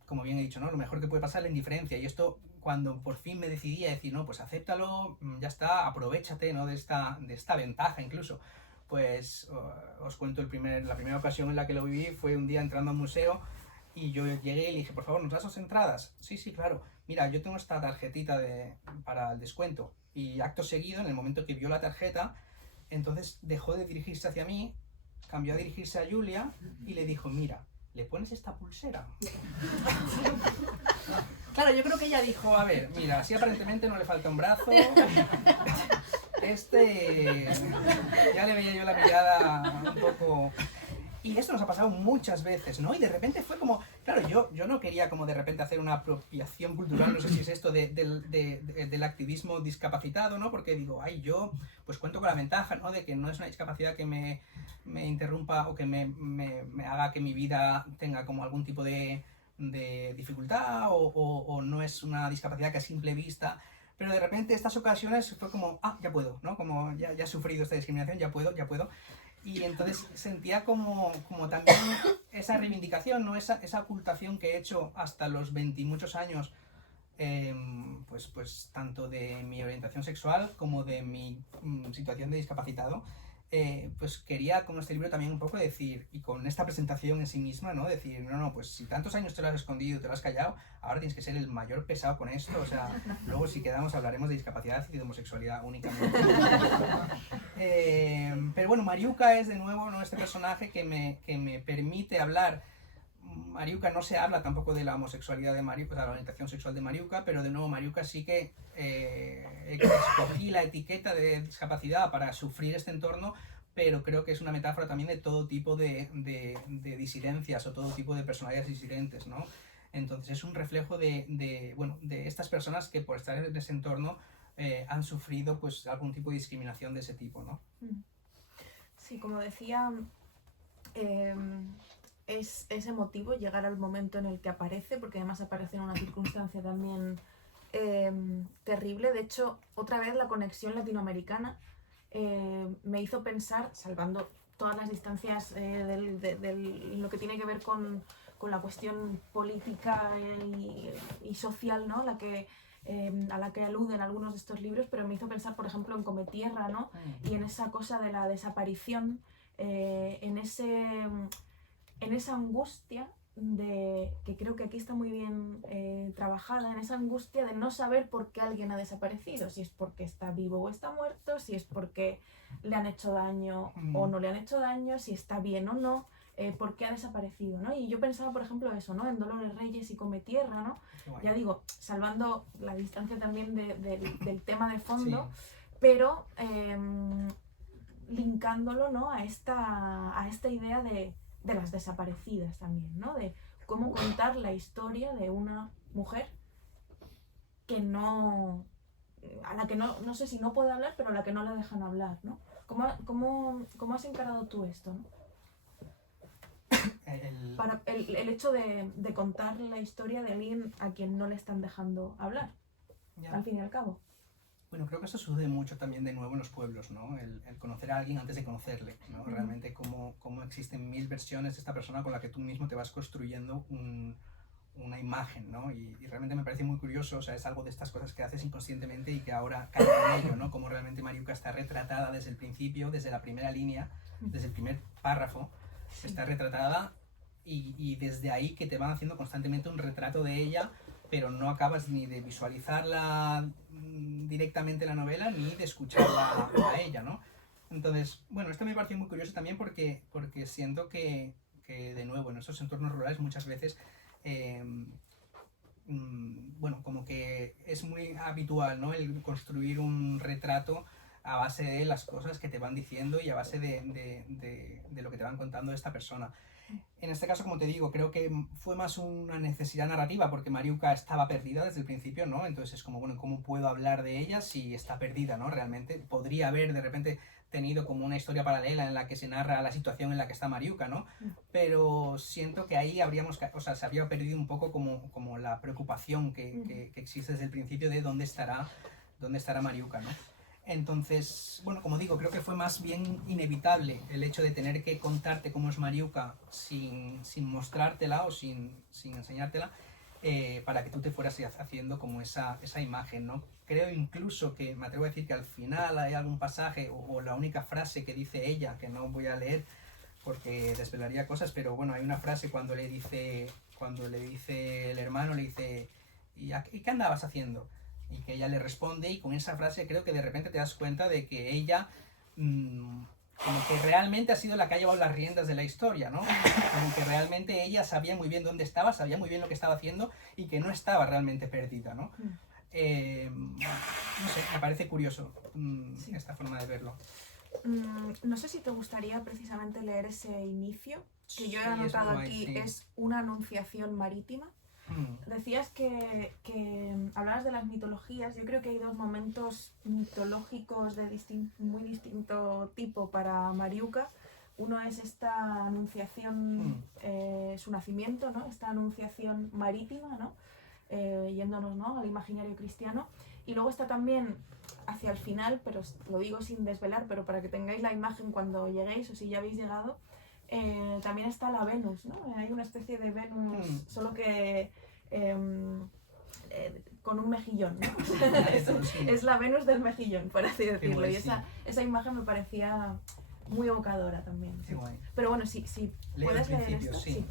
Como bien he dicho, ¿no? Lo mejor que puede pasar es la indiferencia. Y esto, cuando por fin me decidí a decir, no, pues acéptalo, ya está, aprovéchate, ¿no? de esta ventaja incluso. Pues os cuento la primera ocasión en la que lo viví fue un día entrando a un museo y yo llegué y le dije, por favor, ¿nos das 2 entradas? Sí, sí, claro. Mira, yo tengo esta tarjetita para el descuento. Y acto seguido, en el momento que vio la tarjeta, entonces dejó de dirigirse hacia mí, cambió a dirigirse a Julia y le dijo, mira, ¿le pones esta pulsera? Claro, yo creo que ella dijo, a ver, mira, así aparentemente no le falta un brazo. Ya le veía yo la mirada un poco... Y esto nos ha pasado muchas veces, ¿no? Y de repente fue como... Claro, yo no quería como de repente hacer una apropiación cultural, no sé si es esto del activismo discapacitado, ¿no? Porque digo, ay, yo pues cuento con la ventaja, ¿no? De que no es una discapacidad que me interrumpa o que me haga que mi vida tenga como algún tipo de dificultad o no es una discapacidad que a simple vista... Pero de repente estas ocasiones fue como, ya puedo, ¿no? Como ya he sufrido esta discriminación, ya puedo. Y entonces sentía como también esa reivindicación, ¿no? Esa ocultación que he hecho hasta los 20 y muchos años, pues tanto de mi orientación sexual como de mi situación de discapacitado, pues quería con este libro también un poco decir, y con esta presentación en sí misma, ¿no? Decir, no, pues si tantos años te lo has escondido, te lo has callado, ahora tienes que ser el mayor pesado con esto, o sea, luego si quedamos hablaremos de discapacidad y de homosexualidad únicamente. Pero bueno, Mariuka es de nuevo, ¿no? Este personaje que me permite hablar. Mariuka no se habla tampoco de la homosexualidad de Mariuka, de la orientación sexual de Mariuka, pero de nuevo Mariuka sí que escogí la etiqueta de discapacidad para sufrir este entorno, pero creo que es una metáfora también de todo tipo de disidencias o todo tipo de personalidades disidentes, ¿no? Entonces es un reflejo de estas personas que por estar en ese entorno han sufrido pues algún tipo de discriminación de ese tipo, ¿no? Sí, como decía, es emotivo llegar al momento en el que aparece, porque además aparece en una circunstancia también terrible. De hecho, otra vez la conexión latinoamericana me hizo pensar, salvando todas las distancias de lo que tiene que ver con la cuestión política y social, ¿no? A la que aluden algunos de estos libros, pero me hizo pensar, por ejemplo, en Cometierra, ¿no? Y en esa cosa de la desaparición, en esa angustia que creo que aquí está muy bien trabajada, en esa angustia de no saber por qué alguien ha desaparecido, si es porque está vivo o está muerto, si es porque le han hecho daño o no le han hecho daño, si está bien o no, por qué ha desaparecido, ¿no? Y yo pensaba, por ejemplo, eso, ¿no? En Dolores Reyes y Cometierra, ¿no? Ya digo, salvando la distancia también del tema de fondo, sí. Pero linkándolo, ¿no? a esta idea de las desaparecidas también, ¿no? De cómo contar la historia de una mujer a la que no sé si no puede hablar, pero a la que no la dejan hablar, ¿no? ¿Cómo has encarado tú esto, ¿no? Para el hecho de contar la historia de alguien a quien no le están dejando hablar, al fin y al cabo. Bueno, creo que eso sucede mucho también de nuevo en los pueblos, ¿no? El conocer a alguien antes de conocerle, ¿no? Realmente cómo existen 1000 versiones de esta persona con la que tú mismo te vas construyendo una imagen, ¿no? Y realmente me parece muy curioso, o sea, es algo de estas cosas que haces inconscientemente y que ahora cae en ello, ¿no? Como realmente Mariuka está retratada desde el principio, desde la primera línea, desde el primer párrafo, está retratada y desde ahí que te van haciendo constantemente un retrato de ella, pero no acabas ni de visualizarla directamente en la novela ni de escucharla a ella, ¿no? Entonces, bueno, esto me pareció muy curioso también porque siento que de nuevo en estos entornos rurales muchas veces bueno, como que es muy habitual, ¿no? El construir un retrato a base de las cosas que te van diciendo y a base de lo que te van contando de esta persona. En este caso, como te digo, creo que fue más una necesidad narrativa, porque Mariuka estaba perdida desde el principio, ¿no? Entonces es como, bueno, ¿cómo puedo hablar de ella si está perdida, ¿no? Realmente podría haber de repente tenido como una historia paralela en la que se narra la situación en la que está Mariuka, ¿no? Pero siento que ahí se había perdido un poco como la preocupación que existe desde el principio de dónde estará Mariuka, ¿no? Entonces, bueno, como digo, creo que fue más bien inevitable el hecho de tener que contarte cómo es Mariuka sin mostrártela o sin enseñártela, para que tú te fueras haciendo como esa imagen, ¿no? Creo incluso que, me atrevo a decir que al final hay algún pasaje o la única frase que dice ella, que no voy a leer porque desvelaría cosas, pero bueno, hay una frase cuando le dice el hermano, le dice, ¿y qué andabas haciendo? Y que ella le responde, y con esa frase creo que de repente te das cuenta de que ella como que realmente ha sido la que ha llevado las riendas de la historia, ¿no? Como que realmente ella sabía muy bien dónde estaba, sabía muy bien lo que estaba haciendo y que no estaba realmente perdida, ¿no? No sé, me parece curioso esta forma de verlo. No sé si te gustaría precisamente leer ese inicio, que yo he Sí, anotado guay, aquí, sí. es una anunciación marítima. Decías que hablabas de las mitologías. Yo creo que hay dos momentos mitológicos de muy distinto tipo para Mariuka. Uno es esta anunciación, su nacimiento, ¿no? Esta anunciación marítima, ¿no? Yéndonos, ¿no?, al imaginario cristiano. Y luego está también hacia el final, pero lo digo sin desvelar, pero para que tengáis la imagen cuando lleguéis o si ya habéis llegado, también está la Venus, ¿no? Hay una especie de Venus, solo que con un mejillón, ¿no? Es la Venus del mejillón, por así decirlo. Guay, Y esa imagen me parecía muy evocadora también. Qué guay. Pero bueno, sí, puedes leer esto. Sí.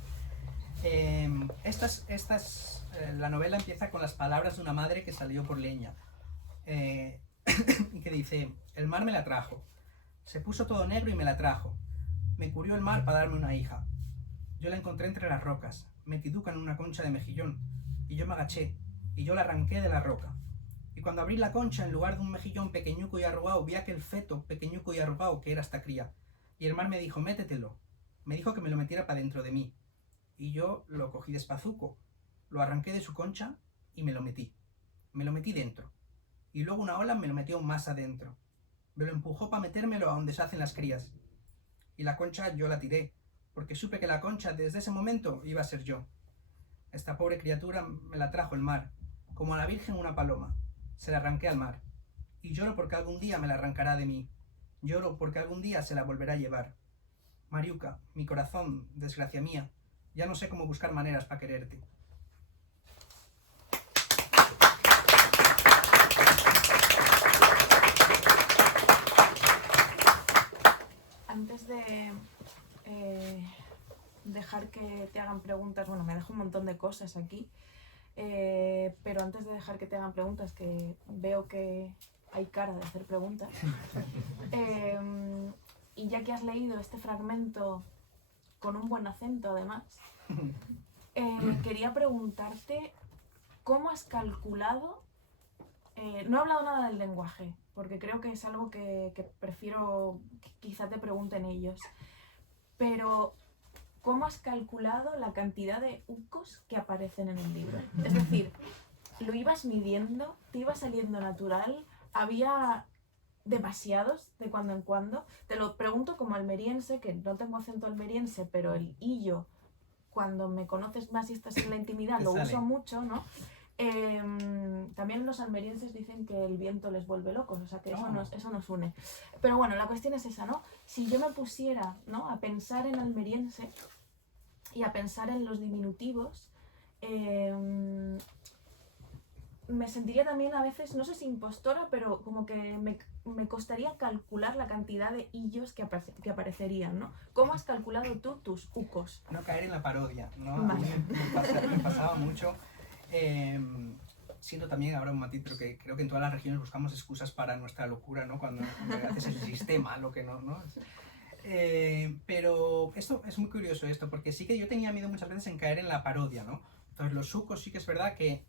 La novela empieza con las palabras de una madre que salió por leña, y que dice: el mar me la trajo, se puso todo negro y me la trajo, me curió el mar para darme una hija, yo la encontré entre las rocas, metiduca en una concha de mejillón, y yo me agaché, y yo la arranqué de la roca, y cuando abrí la concha, en lugar de un mejillón pequeñuco y arrugado, vi aquel feto pequeñuco y arrugado que era esta cría, y el mar me dijo: métetelo, me dijo que me lo metiera para dentro de mí, y yo lo cogí despazuco, lo arranqué de su concha y me lo metí dentro, y luego una ola me lo metió más adentro, me lo empujó para metérmelo a donde se hacen las crías, y la concha yo la tiré, porque supe que la concha desde ese momento iba a ser yo. Esta pobre criatura me la trajo el mar, como a la Virgen una paloma, se la arranqué al mar, y lloro porque algún día me la arrancará de mí, lloro porque algún día se la volverá a llevar. Mariuka, mi corazón, desgracia mía, ya no sé cómo buscar maneras para quererte. Antes de dejar que te hagan preguntas, bueno, me dejo un montón de cosas aquí, pero antes de dejar que te hagan preguntas, que veo que hay cara de hacer preguntas, y ya que has leído este fragmento con un buen acento además, quería preguntarte cómo has calculado, no he hablado nada del lenguaje, porque creo que es algo que prefiero que quizá te pregunten ellos, pero ¿cómo has calculado la cantidad de ucos que aparecen en el libro? Es decir, ¿lo ibas midiendo? ¿Te iba saliendo natural? ¿Había demasiados de cuando en cuando? Te lo pregunto como almeriense, que no tengo acento almeriense, pero el illo, cuando me conoces más y estás en la intimidad, lo uso mucho, ¿no? También los almerienses dicen que el viento les vuelve locos, o sea que eso nos une. Pero bueno, la cuestión es esa, ¿no? Si yo me pusiera, ¿no?, a pensar en almeriense y a pensar en los diminutivos, me sentiría también a veces, no sé si impostora, pero como que me costaría calcular la cantidad de illos que aparecerían, ¿no? ¿Cómo has calculado tú tus ucos? No caer en la parodia, ¿no? Vale. A mí me pasaba mucho. Siento también ahora un matiz, pero que creo que en todas las regiones buscamos excusas para nuestra locura, ¿no? Cuando haces el sistema, lo que no, ¿no? Pero esto es muy curioso esto, porque sí que yo tenía miedo muchas veces en caer en la parodia, ¿no? Entonces los sucos sí que es verdad que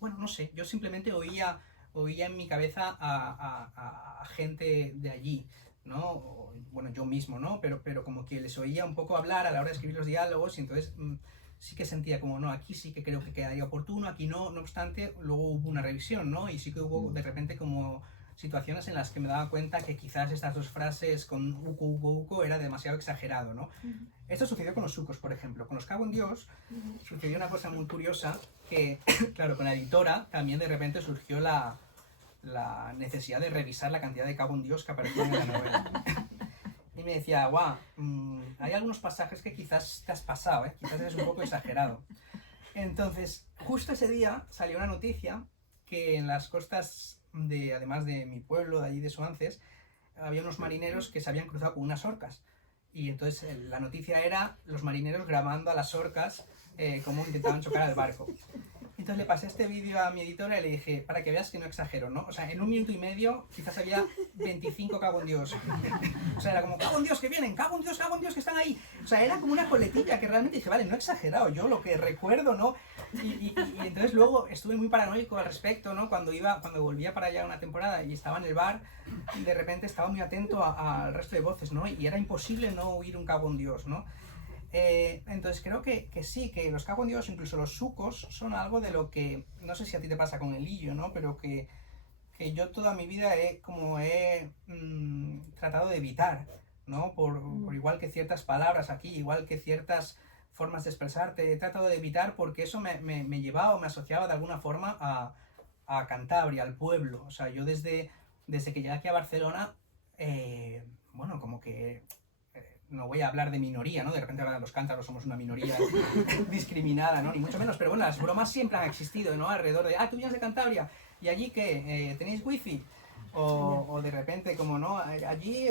bueno, no sé, yo simplemente oía en mi cabeza a gente de allí, ¿no? Bueno, yo mismo, ¿no? Pero como que les oía un poco hablar a la hora de escribir los diálogos y entonces sí que sentía como, no, aquí sí que creo que quedaría oportuno, aquí no. No obstante, luego hubo una revisión, ¿no? Y sí que hubo de repente como situaciones en las que me daba cuenta que quizás estas dos frases con uco, uco, uco era demasiado exagerado, ¿no? Esto sucedió con los sucos, por ejemplo. Con los cago en Dios sucedió una cosa muy curiosa que, claro, con la editora también de repente surgió la necesidad de revisar la cantidad de cago en Dios que aparecían en la novela. Y me decía, guau, hay algunos pasajes que quizás te has pasado, quizás eres un poco exagerado. Entonces, justo ese día salió una noticia que en las costas, además de mi pueblo, de allí de Suances, había unos marineros que se habían cruzado con unas orcas. Y entonces la noticia era los marineros grabando a las orcas cómo intentaban chocar al barco. Entonces le pasé este vídeo a mi editora y le dije, para que veas que no exagero, ¿no? O sea, en 1 minuto y medio quizás había 25 cago en Dios. O sea, era como, cago en Dios que vienen, cago en Dios que están ahí. O sea, era como una coletilla que realmente dije, vale, no he exagerado, yo lo que recuerdo, ¿no? Y entonces luego estuve muy paranoico al respecto, ¿no? Cuando volvía para allá una temporada y estaba en el bar, y de repente estaba muy atento al resto de voces, ¿no? Y era imposible no oír un cago en Dios, ¿no? Entonces creo que sí, que los cago en Dios, incluso los sucos, son algo de lo que, no sé si a ti te pasa con el Illo, ¿no? Pero que yo toda mi vida he tratado de evitar, ¿no? Por igual que ciertas palabras aquí, igual que ciertas formas de expresarte, he tratado de evitar porque eso me llevaba o me asociaba de alguna forma a Cantabria, al pueblo. O sea, yo desde que llegué aquí a Barcelona, bueno, como que no voy a hablar de minoría, ¿no? De repente ahora los cántabros somos una minoría discriminada, ¿no? Ni mucho menos, pero bueno, las bromas siempre han existido, ¿no? Alrededor de, tú vienes de Cantabria, ¿y allí qué? ¿Tenéis wifi? O de repente, como, ¿no? Allí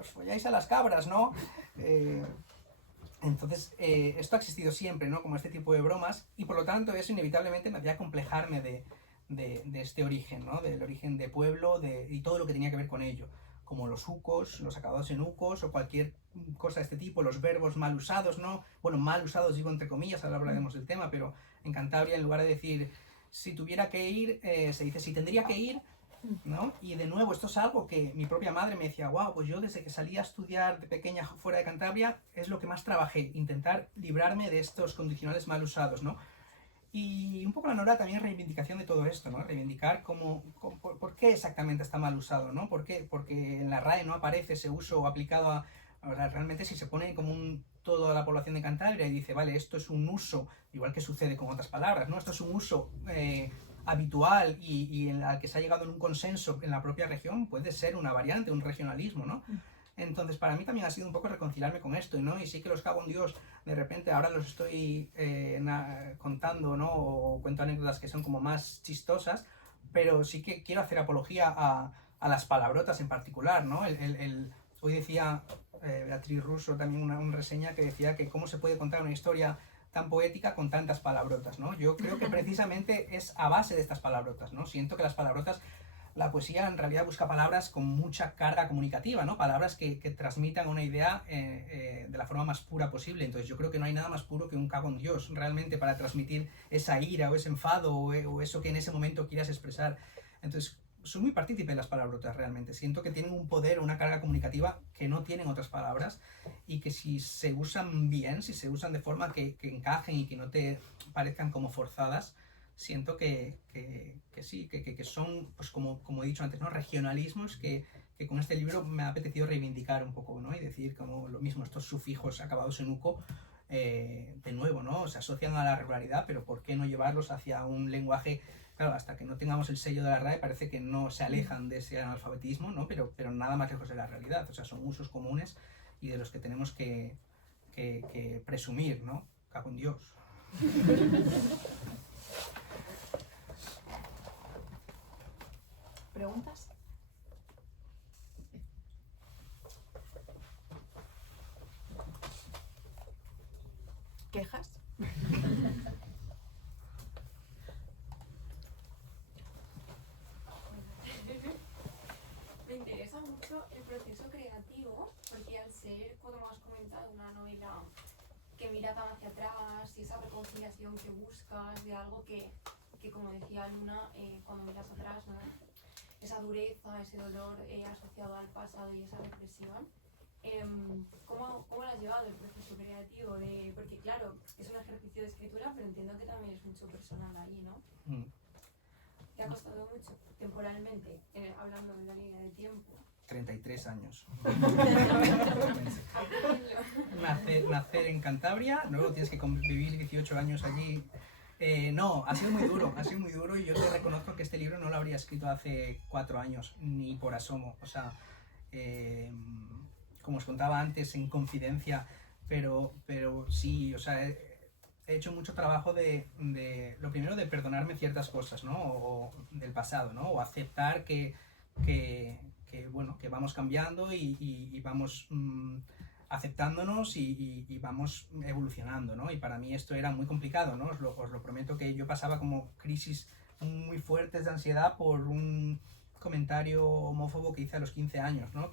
os folláis a las cabras, ¿no? Entonces, esto ha existido siempre, ¿no? Como este tipo de bromas, y por lo tanto eso inevitablemente me hacía complejarme de este origen, ¿no? Del origen de pueblo y todo lo que tenía que ver con ello, como los ucos, los acabados en ucos o cualquier cosa de este tipo, los verbos mal usados, ¿no? Bueno, mal usados digo entre comillas, ahora hablaremos del tema, pero en Cantabria en lugar de decir si tuviera que ir, se dice si tendría que ir, ¿no? Y de nuevo, esto es algo que mi propia madre me decía, wow, pues yo desde que salí a estudiar de pequeña fuera de Cantabria es lo que más trabajé, intentar librarme de estos condicionales mal usados, ¿no? Y un poco la Nora también es reivindicación de todo esto, ¿no? Reivindicar por qué exactamente está mal usado, ¿no? Porque en la RAE no aparece ese uso aplicado a... O sea, realmente si se pone como toda la población de Cantabria y dice, vale, esto es un uso, igual que sucede con otras palabras, ¿no? Esto es un uso habitual y en la que se ha llegado en un consenso en la propia región, puede ser una variante, un regionalismo, ¿no? Entonces, para mí también ha sido un poco reconciliarme con esto, ¿no? Y sí que los cago en Dios, de repente ahora los estoy contando, ¿no? O cuento anécdotas que son como más chistosas, pero sí que quiero hacer apología a las palabrotas en particular, ¿no? Hoy decía Beatriz Russo también una reseña que decía que cómo se puede contar una historia tan poética con tantas palabrotas, ¿no? Yo creo que precisamente es a base de estas palabrotas, ¿no? Siento que las palabrotas, la poesía en realidad busca palabras con mucha carga comunicativa, ¿no? Palabras que transmitan una idea de la forma más pura posible. Entonces yo creo que no hay nada más puro que un cago en Dios, realmente, para transmitir esa ira o ese enfado o eso que en ese momento quieras expresar. Entonces, soy muy partícipe de las palabrotas realmente. Siento que tienen un poder, una carga comunicativa que no tienen otras palabras y que si se usan bien, si se usan de forma que encajen y que no te parezcan como forzadas, siento que sí, que son, pues como he dicho antes, ¿no? Regionalismos que con este libro me ha apetecido reivindicar un poco, ¿no? Y decir como lo mismo, estos sufijos acabados en uco, de nuevo, ¿no? Se asocian a la regularidad, pero ¿por qué no llevarlos hacia un lenguaje? Claro, hasta que no tengamos el sello de la RAE parece que no se alejan de ese analfabetismo, ¿no? Pero nada más lejos de la realidad. O sea, son usos comunes y de los que tenemos que presumir, ¿no? Cago en Dios. ¿Preguntas? ¿Quejas? Me interesa mucho el proceso creativo, porque al ser, como has comentado, una novela que mira tan hacia atrás y esa reconciliación que buscas de algo que como decía Luna, cuando miras atrás, ¿no? esa dureza, ese dolor asociado al pasado y esa represión. ¿Cómo lo has llevado el proceso creativo? Porque claro, es un ejercicio de escritura, pero entiendo que también es mucho personal ahí, ¿no? ¿Te ha costado mucho temporalmente, hablando de la línea de tiempo? 33 años. Nacer en Cantabria, luego tienes que vivir 18 años allí. No, ha sido muy duro y yo te reconozco que este libro no lo habría escrito hace 4 años, ni por asomo. O sea, como os contaba antes, en confidencia, pero sí, o sea, he hecho mucho trabajo lo primero de perdonarme ciertas cosas, ¿no? O del pasado, ¿no? O aceptar que bueno, que vamos cambiando y vamos aceptándonos y vamos evolucionando, ¿no? Y para mí esto era muy complicado, ¿no? Os lo prometo, que yo pasaba como crisis muy fuertes de ansiedad por un comentario homófobo que hice a los 15 años, ¿no?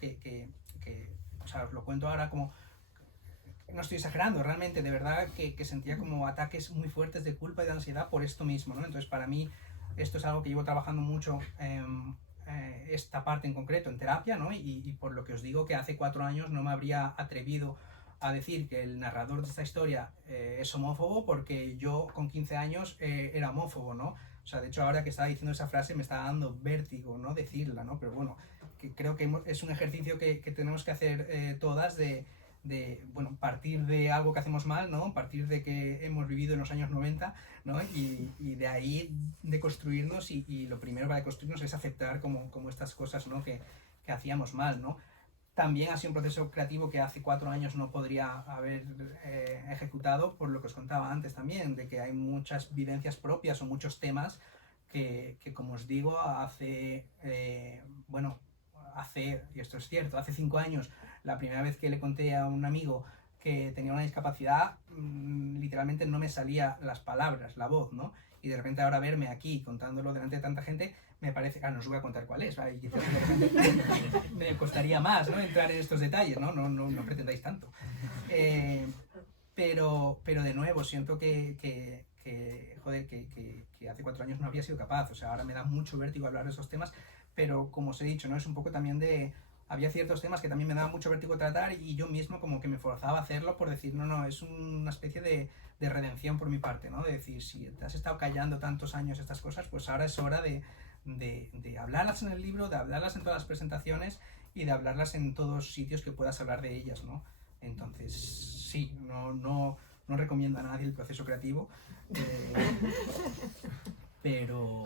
O sea, os lo cuento ahora como... No estoy exagerando, realmente, de verdad que sentía como ataques muy fuertes de culpa y de ansiedad por esto mismo, ¿no? Entonces, para mí, esto es algo que llevo trabajando mucho, esta parte en concreto, en terapia, ¿no? Y por lo que os digo que hace 4 años no me habría atrevido a decir que el narrador de esta historia es homófobo, porque yo con 15 años era homófobo, ¿no? O sea, de hecho, ahora que estaba diciendo esa frase me está dando vértigo, ¿no? Decirla, ¿no? Pero bueno, que creo que es un ejercicio que tenemos que hacer todas bueno, partir de algo que hacemos mal, ¿no? Partir de que hemos vivido en los años 90, ¿no? Y de ahí deconstruirnos y lo primero para deconstruirnos es aceptar como estas cosas, ¿no? que hacíamos mal, ¿no? También ha sido un proceso creativo que hace 4 años no podría haber ejecutado, por lo que os contaba antes también, de que hay muchas vivencias propias o muchos temas que como os digo, bueno, y esto es cierto, hace 5 años, la primera vez que le conté a un amigo que tenía una discapacidad, literalmente no me salía las palabras, la voz, ¿no? Y de repente ahora verme aquí contándolo delante de tanta gente, me parece... no os voy a contar cuál es, ¿vale? Y de repente me costaría más, ¿no? Entrar en estos detalles, ¿no? No pretendáis tanto. Pero de nuevo, siento que hace 4 años no habría sido capaz. O sea, ahora me da mucho vértigo hablar de esos temas, pero como os he dicho, ¿no? Es un poco también de... Había ciertos temas que también me daba mucho vértigo tratar y yo mismo como que me forzaba a hacerlo por decir, no, es una especie de redención por mi parte, ¿no? De decir, si te has estado callando tantos años estas cosas, pues ahora es hora de hablarlas en el libro, de hablarlas en todas las presentaciones y de hablarlas en todos sitios que puedas hablar de ellas, ¿no? Entonces, sí, no recomiendo a nadie el proceso creativo, pero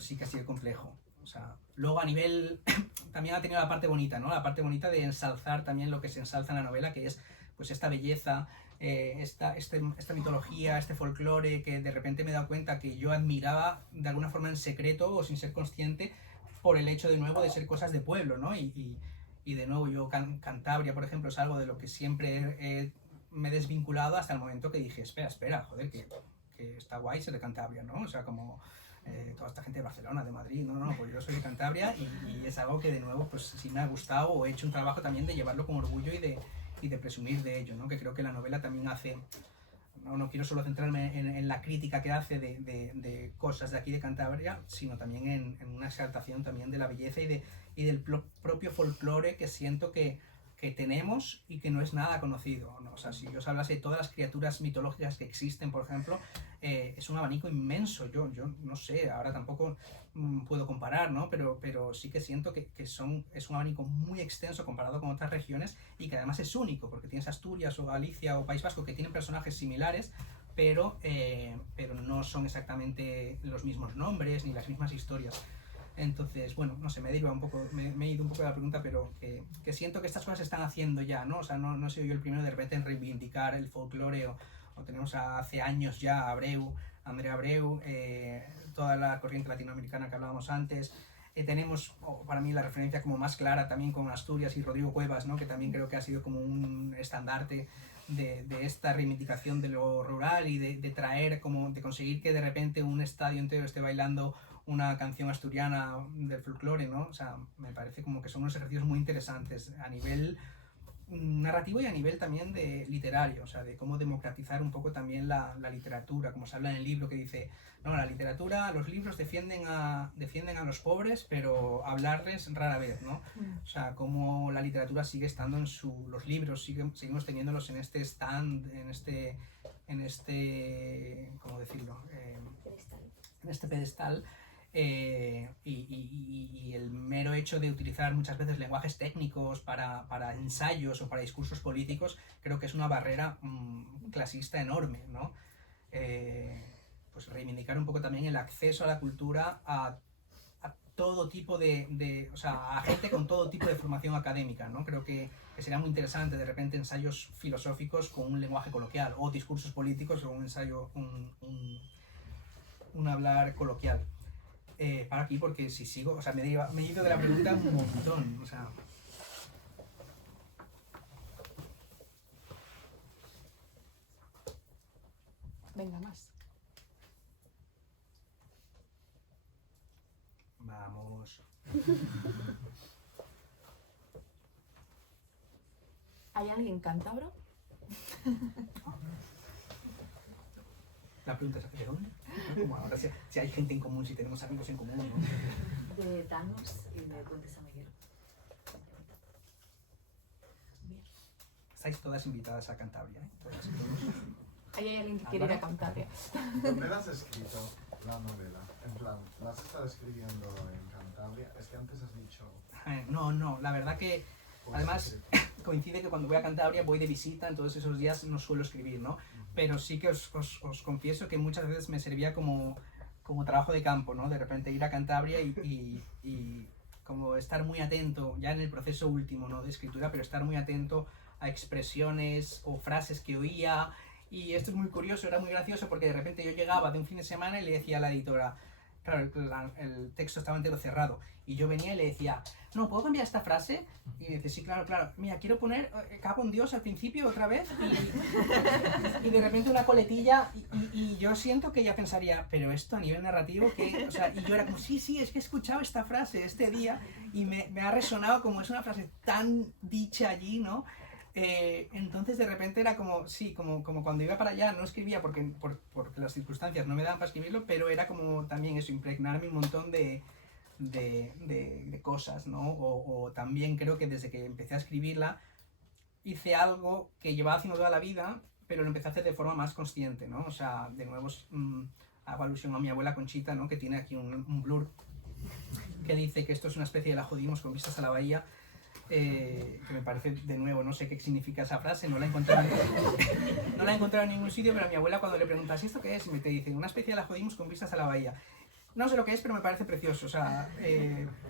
sí que ha sido complejo. O sea, luego a nivel, también ha tenido la parte bonita, ¿no? La parte bonita de ensalzar también lo que se ensalza en la novela, que es pues esta belleza, esta mitología, este folclore, que de repente me he dado cuenta que yo admiraba de alguna forma en secreto o sin ser consciente, por el hecho de nuevo de ser cosas de pueblo, ¿no? Y de nuevo yo Cantabria, por ejemplo, es algo de lo que siempre me he desvinculado hasta el momento que dije, espera, joder, que está guay ser de Cantabria, ¿no? O sea, como... toda esta gente de Barcelona, de Madrid, no, pues yo soy de Cantabria y es algo que de nuevo pues sí me ha gustado, o he hecho un trabajo también de llevarlo con orgullo y de presumir de ello, ¿no? Que creo que la novela también hace, no quiero solo centrarme en la crítica que hace de cosas de aquí de Cantabria, sino también en una exaltación también de la belleza y del propio folclore que siento que tenemos y que no es nada conocido, ¿no? O sea, si yo os hablase de todas las criaturas mitológicas que existen, por ejemplo, es un abanico inmenso. Yo no sé, ahora tampoco puedo comparar, ¿no? Pero sí que siento que es un abanico muy extenso comparado con otras regiones y que además es único, porque tienes Asturias o Galicia o País Vasco que tienen personajes similares, pero no son exactamente los mismos nombres ni las mismas historias. Entonces, bueno, no sé, me he ido un poco de la pregunta, pero que siento que estas cosas se están haciendo ya, ¿no? O sea, no he sido yo el primero de repente en reivindicar el folclore, o tenemos hace años ya a Andrea Abreu, toda la corriente latinoamericana que hablábamos antes. Tenemos, para mí, la referencia como más clara también con Asturias y Rodrigo Cuevas, ¿no? Que también creo que ha sido como un estandarte de esta reivindicación de lo rural y de traer, como de conseguir que de repente un estadio entero esté bailando una canción asturiana del folclore, ¿no? O sea, me parece como que son unos ejercicios muy interesantes a nivel narrativo y a nivel también de literario, o sea, de cómo democratizar un poco también la literatura, como se habla en el libro que dice, no, la literatura, los libros defienden a los pobres, pero hablarles rara vez, ¿no? O sea, cómo la literatura sigue estando en los libros, seguimos teniéndolos en este stand, en este ¿cómo decirlo? En este pedestal. Y el mero hecho de utilizar muchas veces lenguajes técnicos para ensayos o para discursos políticos creo que es una barrera clasista enorme, ¿no? Pues reivindicar un poco también el acceso a la cultura a todo tipo o sea, a gente con todo tipo de formación académica, ¿no? Creo que sería muy interesante de repente ensayos filosóficos con un lenguaje coloquial o discursos políticos con un ensayo, un hablar coloquial. Para aquí porque si sigo, o sea, me he ido de la pregunta un montón, o sea... Venga, más. Vamos. ¿Hay alguien cántabro? La pregunta es, ¿de dónde? Como ahora si hay gente en común, si tenemos amigos en común, ¿no? De Thanos y de Puente San Miguel. Estáis todas invitadas a Cantabria, ¿eh? Todas y todos. ¿Hay alguien que quiere ir a Cantabria? ¿Dónde la has escrito la novela? En plan, ¿la has estado escribiendo en Cantabria? Es que antes has dicho... No, la verdad que además coincide que cuando voy a Cantabria voy de visita, entonces esos días no suelo escribir, ¿no? Pero sí que os confieso que muchas veces me servía como trabajo de campo, ¿no? De repente ir a Cantabria y como estar muy atento, ya en el proceso último, ¿no? De escritura, pero estar muy atento a expresiones o frases que oía. Y esto es muy curioso, era muy gracioso porque de repente yo llegaba de un fin de semana y le decía a la editora, claro, el texto estaba entero cerrado, y yo venía y le decía, no, ¿puedo cambiar esta frase? Y dice, sí, claro, mira, quiero poner cago en Dios al principio otra vez, y de repente una coletilla, y yo siento que ella pensaría, pero esto a nivel narrativo, ¿qué? O sea, y yo era como, sí, es que he escuchado esta frase este día, y me ha resonado como es una frase tan dicha allí, ¿no? Entonces de repente era como, sí, como cuando iba para allá, no escribía porque las circunstancias no me daban para escribirlo, pero era como también eso, impregnarme un montón de cosas, ¿no? O también creo que desde que empecé a escribirla hice algo que llevaba haciendo toda la vida, pero lo empecé a hacer de forma más consciente, ¿no? O sea, de nuevo hago alusión a mi abuela Conchita, ¿no? Que tiene aquí un blur que dice que esto es una especie de la jodimos con vistas a la bahía. Que me parece, de nuevo, no sé qué significa esa frase, no la he encontrado en ningún sitio, pero a mi abuela cuando le preguntas, ¿y esto qué es? Y me te dice, una especie de la jodimos con vistas a la bahía. No sé lo que es, pero me parece precioso, o sea,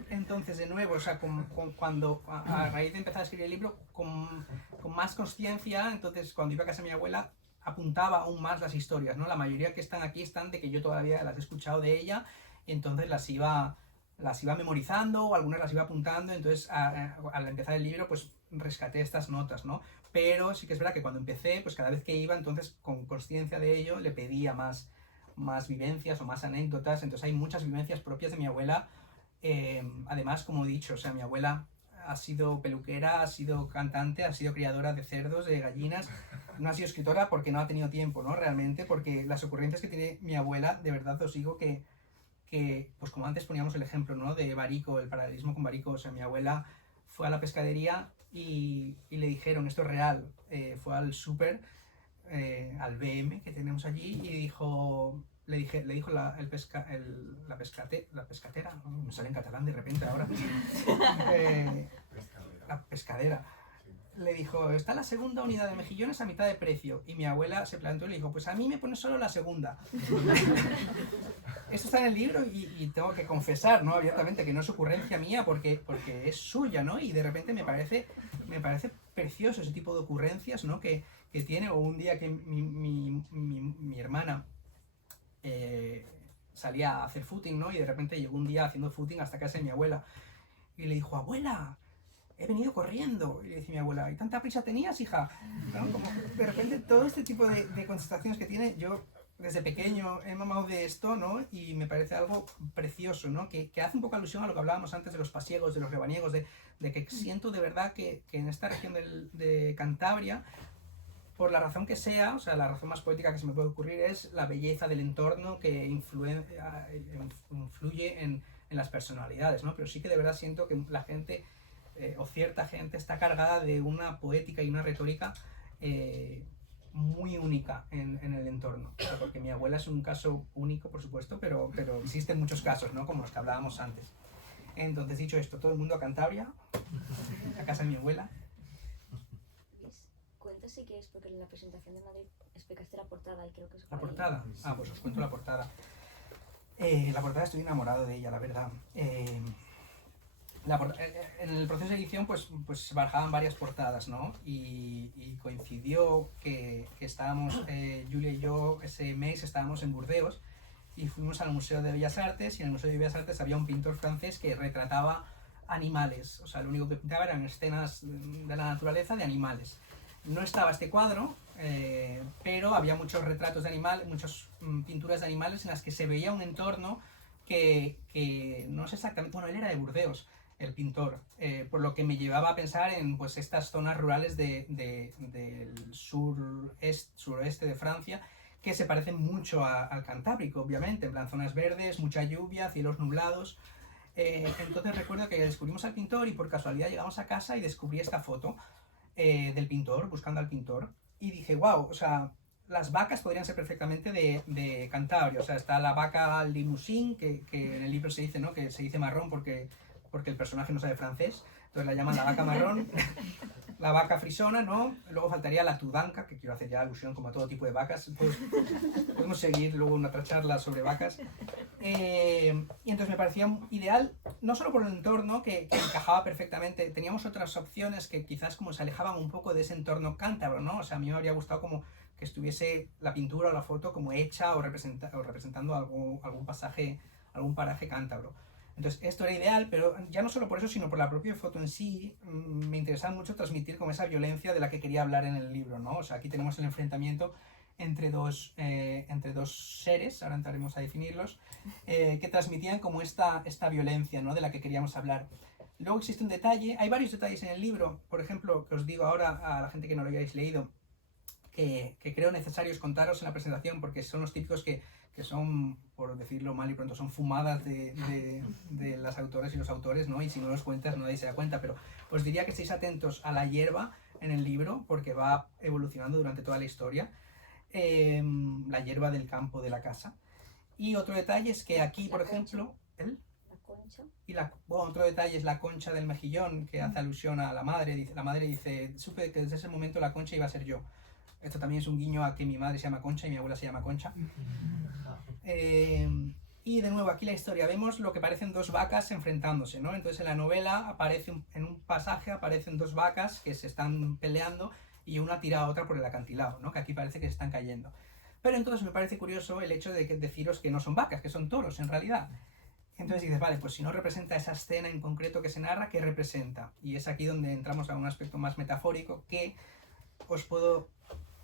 entonces, de nuevo, o sea, cuando a raíz de empezar a escribir el libro, con más consciencia, entonces cuando iba a casa de mi abuela, apuntaba aún más las historias, ¿no? La mayoría que están aquí están de que yo todavía las he escuchado de ella, y entonces las iba memorizando, o algunas las iba apuntando, entonces al empezar el libro pues rescaté estas notas, ¿no? Pero sí que es verdad que cuando empecé, pues cada vez que iba, entonces con consciencia de ello, le pedía más vivencias o más anécdotas, entonces hay muchas vivencias propias de mi abuela, además, como he dicho, o sea, mi abuela ha sido peluquera, ha sido cantante, ha sido criadora de cerdos, de gallinas, no ha sido escritora porque no ha tenido tiempo, ¿no? Realmente, porque las ocurrencias que tiene mi abuela, de verdad os digo que pues como antes poníamos el ejemplo, ¿no? De Barico, el paralelismo con Barico, o sea, mi abuela fue a la pescadería y le dijeron, esto es real, fue al súper, al BM que tenemos allí, y le dijo la pescatera, ¿no? Me sale en catalán de repente ahora, la pescadera. Le dijo, está la segunda unidad de mejillones a mitad de precio. Y mi abuela se plantó y le dijo, pues a mí me pones solo la segunda. Esto está en el libro y tengo que confesar, ¿no? Abiertamente que no es ocurrencia mía porque es suya, ¿no? Y de repente me parece precioso ese tipo de ocurrencias, ¿no? Que tiene. O un día que mi hermana salía a hacer footing, ¿no? Y de repente llegó un día haciendo footing hasta casa de mi abuela. Y le dijo, abuela, he venido corriendo. Y le decía mi abuela, ¿y tanta prisa tenías, hija? ¿No? Como de repente todo este tipo de contestaciones que tiene, yo desde pequeño he mamado de esto, ¿no? Y me parece algo precioso, ¿no? Que hace un poco alusión a lo que hablábamos antes de los pasiegos, de los rebaniegos, de que siento de verdad que en esta región de Cantabria, por la razón que sea, o sea, la razón más poética que se me puede ocurrir es la belleza del entorno que influye en las personalidades, ¿no? Pero sí que de verdad siento que la gente, o cierta gente, está cargada de una poética y una retórica muy única en el entorno. O sea, porque mi abuela es un caso único, por supuesto, pero existen muchos casos, ¿no? Como los que hablábamos antes. Entonces, dicho esto, todo el mundo a Cantabria, a casa de mi abuela. Luis, cuenta si quieres, porque en la presentación de Madrid explicaste la portada y creo que es ¿La guay. portada? Ah, pues os cuento la portada. La portada estoy enamorado de ella, la verdad. En el proceso de edición pues se barajaban varias portadas, ¿no? Y coincidió que estábamos, Julia y yo, ese mes estábamos en Burdeos y fuimos al Museo de Bellas Artes, y en el Museo de Bellas Artes había un pintor francés que retrataba animales. O sea, lo único que pintaba eran escenas de la naturaleza de animales. No estaba este cuadro, pero había muchos retratos de animales, muchas pinturas de animales en las que se veía un entorno que no sé exactamente, bueno, él era de Burdeos, el pintor, por lo que me llevaba a pensar en pues estas zonas rurales del suroeste de Francia, que se parecen mucho al Cantábrico, obviamente, en plan zonas verdes, mucha lluvia, cielos nublados. Entonces recuerdo que descubrimos al pintor y por casualidad llegamos a casa y descubrí esta foto del pintor, buscando al pintor, y dije, wow, o sea, las vacas podrían ser perfectamente de Cantabria. O sea, está la vaca Limousin, que en el libro se dice, ¿no? Que se dice marrón porque el personaje no sabe francés, entonces la llaman la vaca marrón. La vaca frisona, ¿no? Luego faltaría la tudanca, que quiero hacer ya alusión como a todo tipo de vacas. Pues, podemos seguir luego una otra charla sobre vacas. Y entonces me parecía ideal, no solo por el entorno, que encajaba perfectamente. Teníamos otras opciones que quizás como se alejaban un poco de ese entorno cántabro, ¿no? O sea, a mí me habría gustado como que estuviese la pintura o la foto como hecha o representando algún pasaje, algún paraje cántabro. Entonces esto era ideal, pero ya no solo por eso, sino por la propia foto en sí. Me interesaba mucho transmitir como esa violencia de la que quería hablar en el libro, ¿no? O sea, aquí tenemos el enfrentamiento entre dos seres, ahora entraremos a definirlos, que transmitían como esta violencia, ¿no? De la que queríamos hablar. Luego existe un detalle, hay varios detalles en el libro, por ejemplo, que os digo ahora a la gente que no lo hayáis leído, que creo necesarios contaros en la presentación, porque son los típicos que son, por decirlo mal y pronto, son fumadas de las autoras y los autores, ¿no? Y si no los cuentas nadie se da cuenta, pero os diría que estéis atentos a la hierba en el libro, porque va evolucionando durante toda la historia, la hierba del campo de la casa. Y otro detalle es que aquí, por ejemplo, La concha. y otro detalle es la concha del mejillón, que hace alusión a la madre. La madre dice, supe que desde ese momento la concha iba a ser yo. Esto también es un guiño a que mi madre se llama Concha y mi abuela se llama Concha. Y de nuevo, aquí la historia, vemos lo que parecen dos vacas enfrentándose, ¿no? Entonces en la novela en un pasaje aparecen dos vacas que se están peleando y una tira a otra por el acantilado, ¿no? Que aquí parece que se están cayendo. Pero entonces me parece curioso el hecho de deciros que no son vacas, que son toros en realidad. Entonces dices, vale, pues si no representa esa escena en concreto que se narra, ¿qué representa? Y es aquí donde entramos a un aspecto más metafórico que os puedo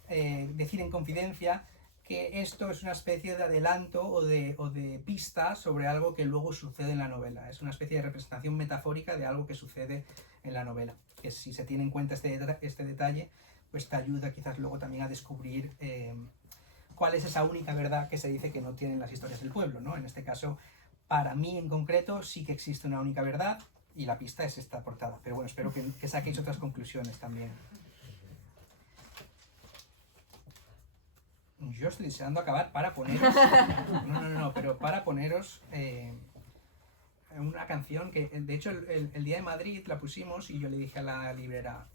decir en confidencia, que esto es una especie de adelanto o de pista sobre algo que luego sucede en la novela. Es una especie de representación metafórica de algo que sucede en la novela. Que si se tiene en cuenta este detalle, pues te ayuda quizás luego también a descubrir cuál es esa única verdad que se dice que no tienen las historias del pueblo, ¿no? En este caso, para mí en concreto, sí que existe una única verdad y la pista es esta portada. Pero bueno, espero que saquéis otras conclusiones también. Yo estoy deseando acabar para poneros... pero para poneros una canción que, de hecho, el día de Madrid la pusimos y yo le dije a la librera,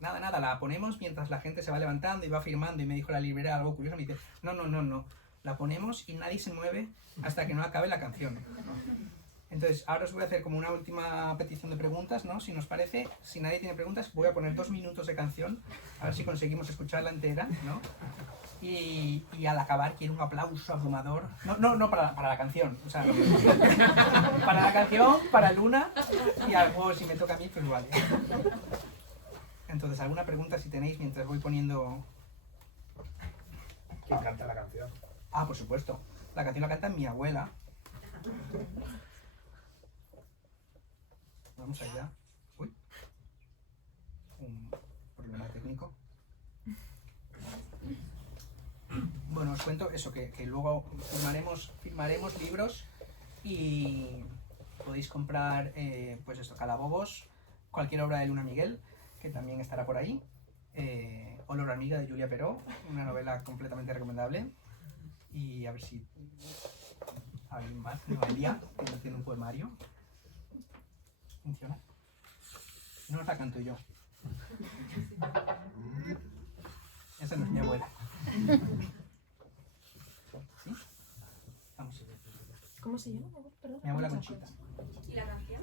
nada, la ponemos mientras la gente se va levantando y va firmando, y me dijo la librera algo curioso, me dice, no, la ponemos y nadie se mueve hasta que no acabe la canción. Entonces, ahora os voy a hacer como una última petición de preguntas, ¿no? Si nos parece, si nadie tiene preguntas, voy a poner 2 minutos de canción, a ver si conseguimos escucharla entera, ¿no? Y al acabar quiero un aplauso abrumador. No para la canción, o sea, para la canción, para Luna, y luego si me toca a mí, pues vale. Entonces, ¿alguna pregunta si tenéis mientras voy poniendo...? ¿Quién canta la canción? Ah, por supuesto. La canción la canta mi abuela. Vamos allá. Uy. Un problema técnico. Bueno, os cuento eso, que luego firmaremos libros y podéis comprar, pues esto, Calabobos, cualquier obra de Luna Miguel, que también estará por ahí. Olor a amiga de Julia Peró, una novela completamente recomendable. Y a ver si alguien más, Noelia, que tiene un poemario. ¿Funciona? No os la canto yo. Esa no es mi abuela. ¿Sí? Vamos. ¿Cómo se llama? Perdón. Mi abuela Conchita. ¿Y la canción?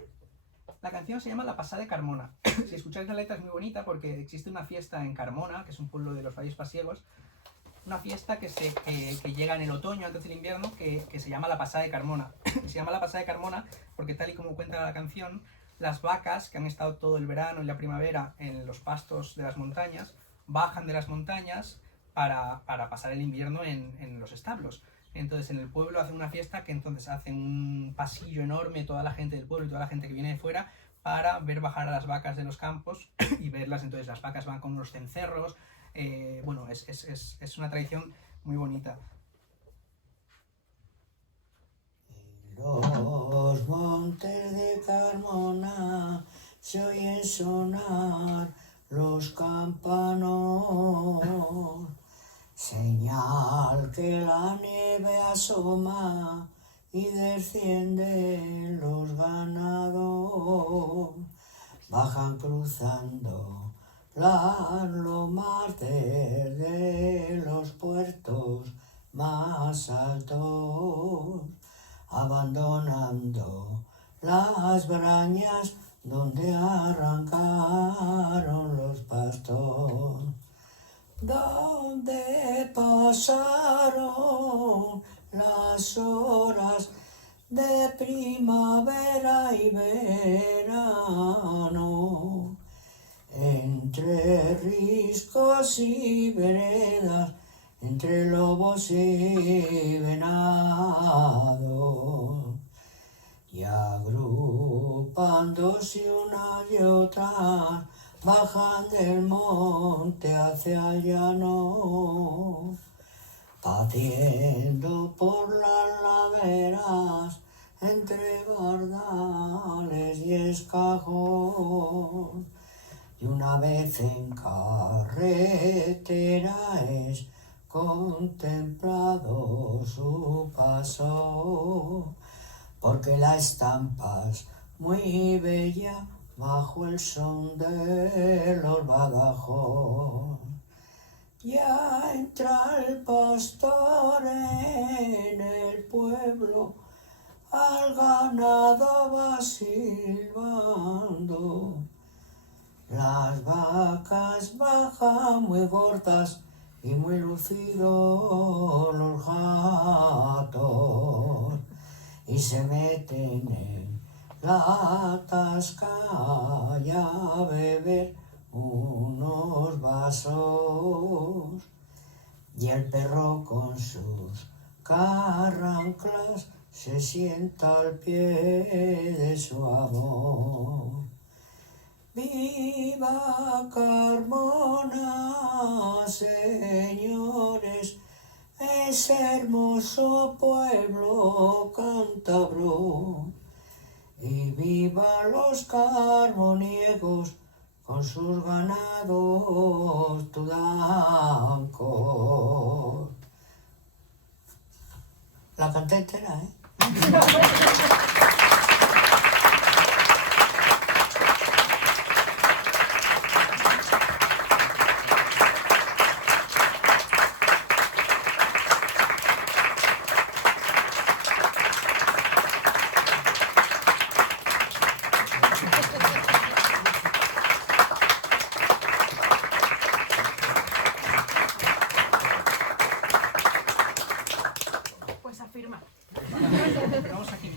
La canción se llama La Pasada de Carmona. Si escucháis la letra es muy bonita porque existe una fiesta en Carmona, que es un pueblo de los Valles Pasiegos, una fiesta que llega en el otoño, antes del invierno, que se llama La Pasada de Carmona. Se llama La Pasada de Carmona porque, tal y como cuenta la canción, las vacas que han estado todo el verano y la primavera en los pastos de las montañas, bajan de las montañas para pasar el invierno en los establos. Entonces en el pueblo hacen una fiesta que entonces hacen un pasillo enorme, toda la gente del pueblo y toda la gente que viene de fuera, para ver bajar a las vacas de los campos y verlas. Entonces las vacas van con unos cencerros. Bueno, es una tradición muy bonita. Los montes de Carmona se oyen sonar los campanos, señal que la nieve asoma y descienden los ganados, bajan cruzando las lomas de los puertos más altos, abandonando las brañas donde arrancaron los pastos, donde pasaron las horas de primavera y verano, entre riscos y veredas, entre lobos y venados, y agrupándose una y otra, bajan del monte hacia el llano, patiendo por las laderas, entre bardales y escajón, y una vez en carretera es contemplado su paso, porque la estampa es muy bella bajo el son de los bagajos. Ya entra el pastor en el pueblo, al ganado va silbando. Las vacas bajan muy gordas y muy lucidos los gatos, y se meten en la tasca y a beber unos vasos, y el perro con sus carranclas se sienta al pie de su amo. ¡Viva Carmona, señores! Ese hermoso pueblo cántabro. Y viva los carmoniegos con sus ganados tudancos. La canté entera, ¿eh? Pues afirma. Vamos aquí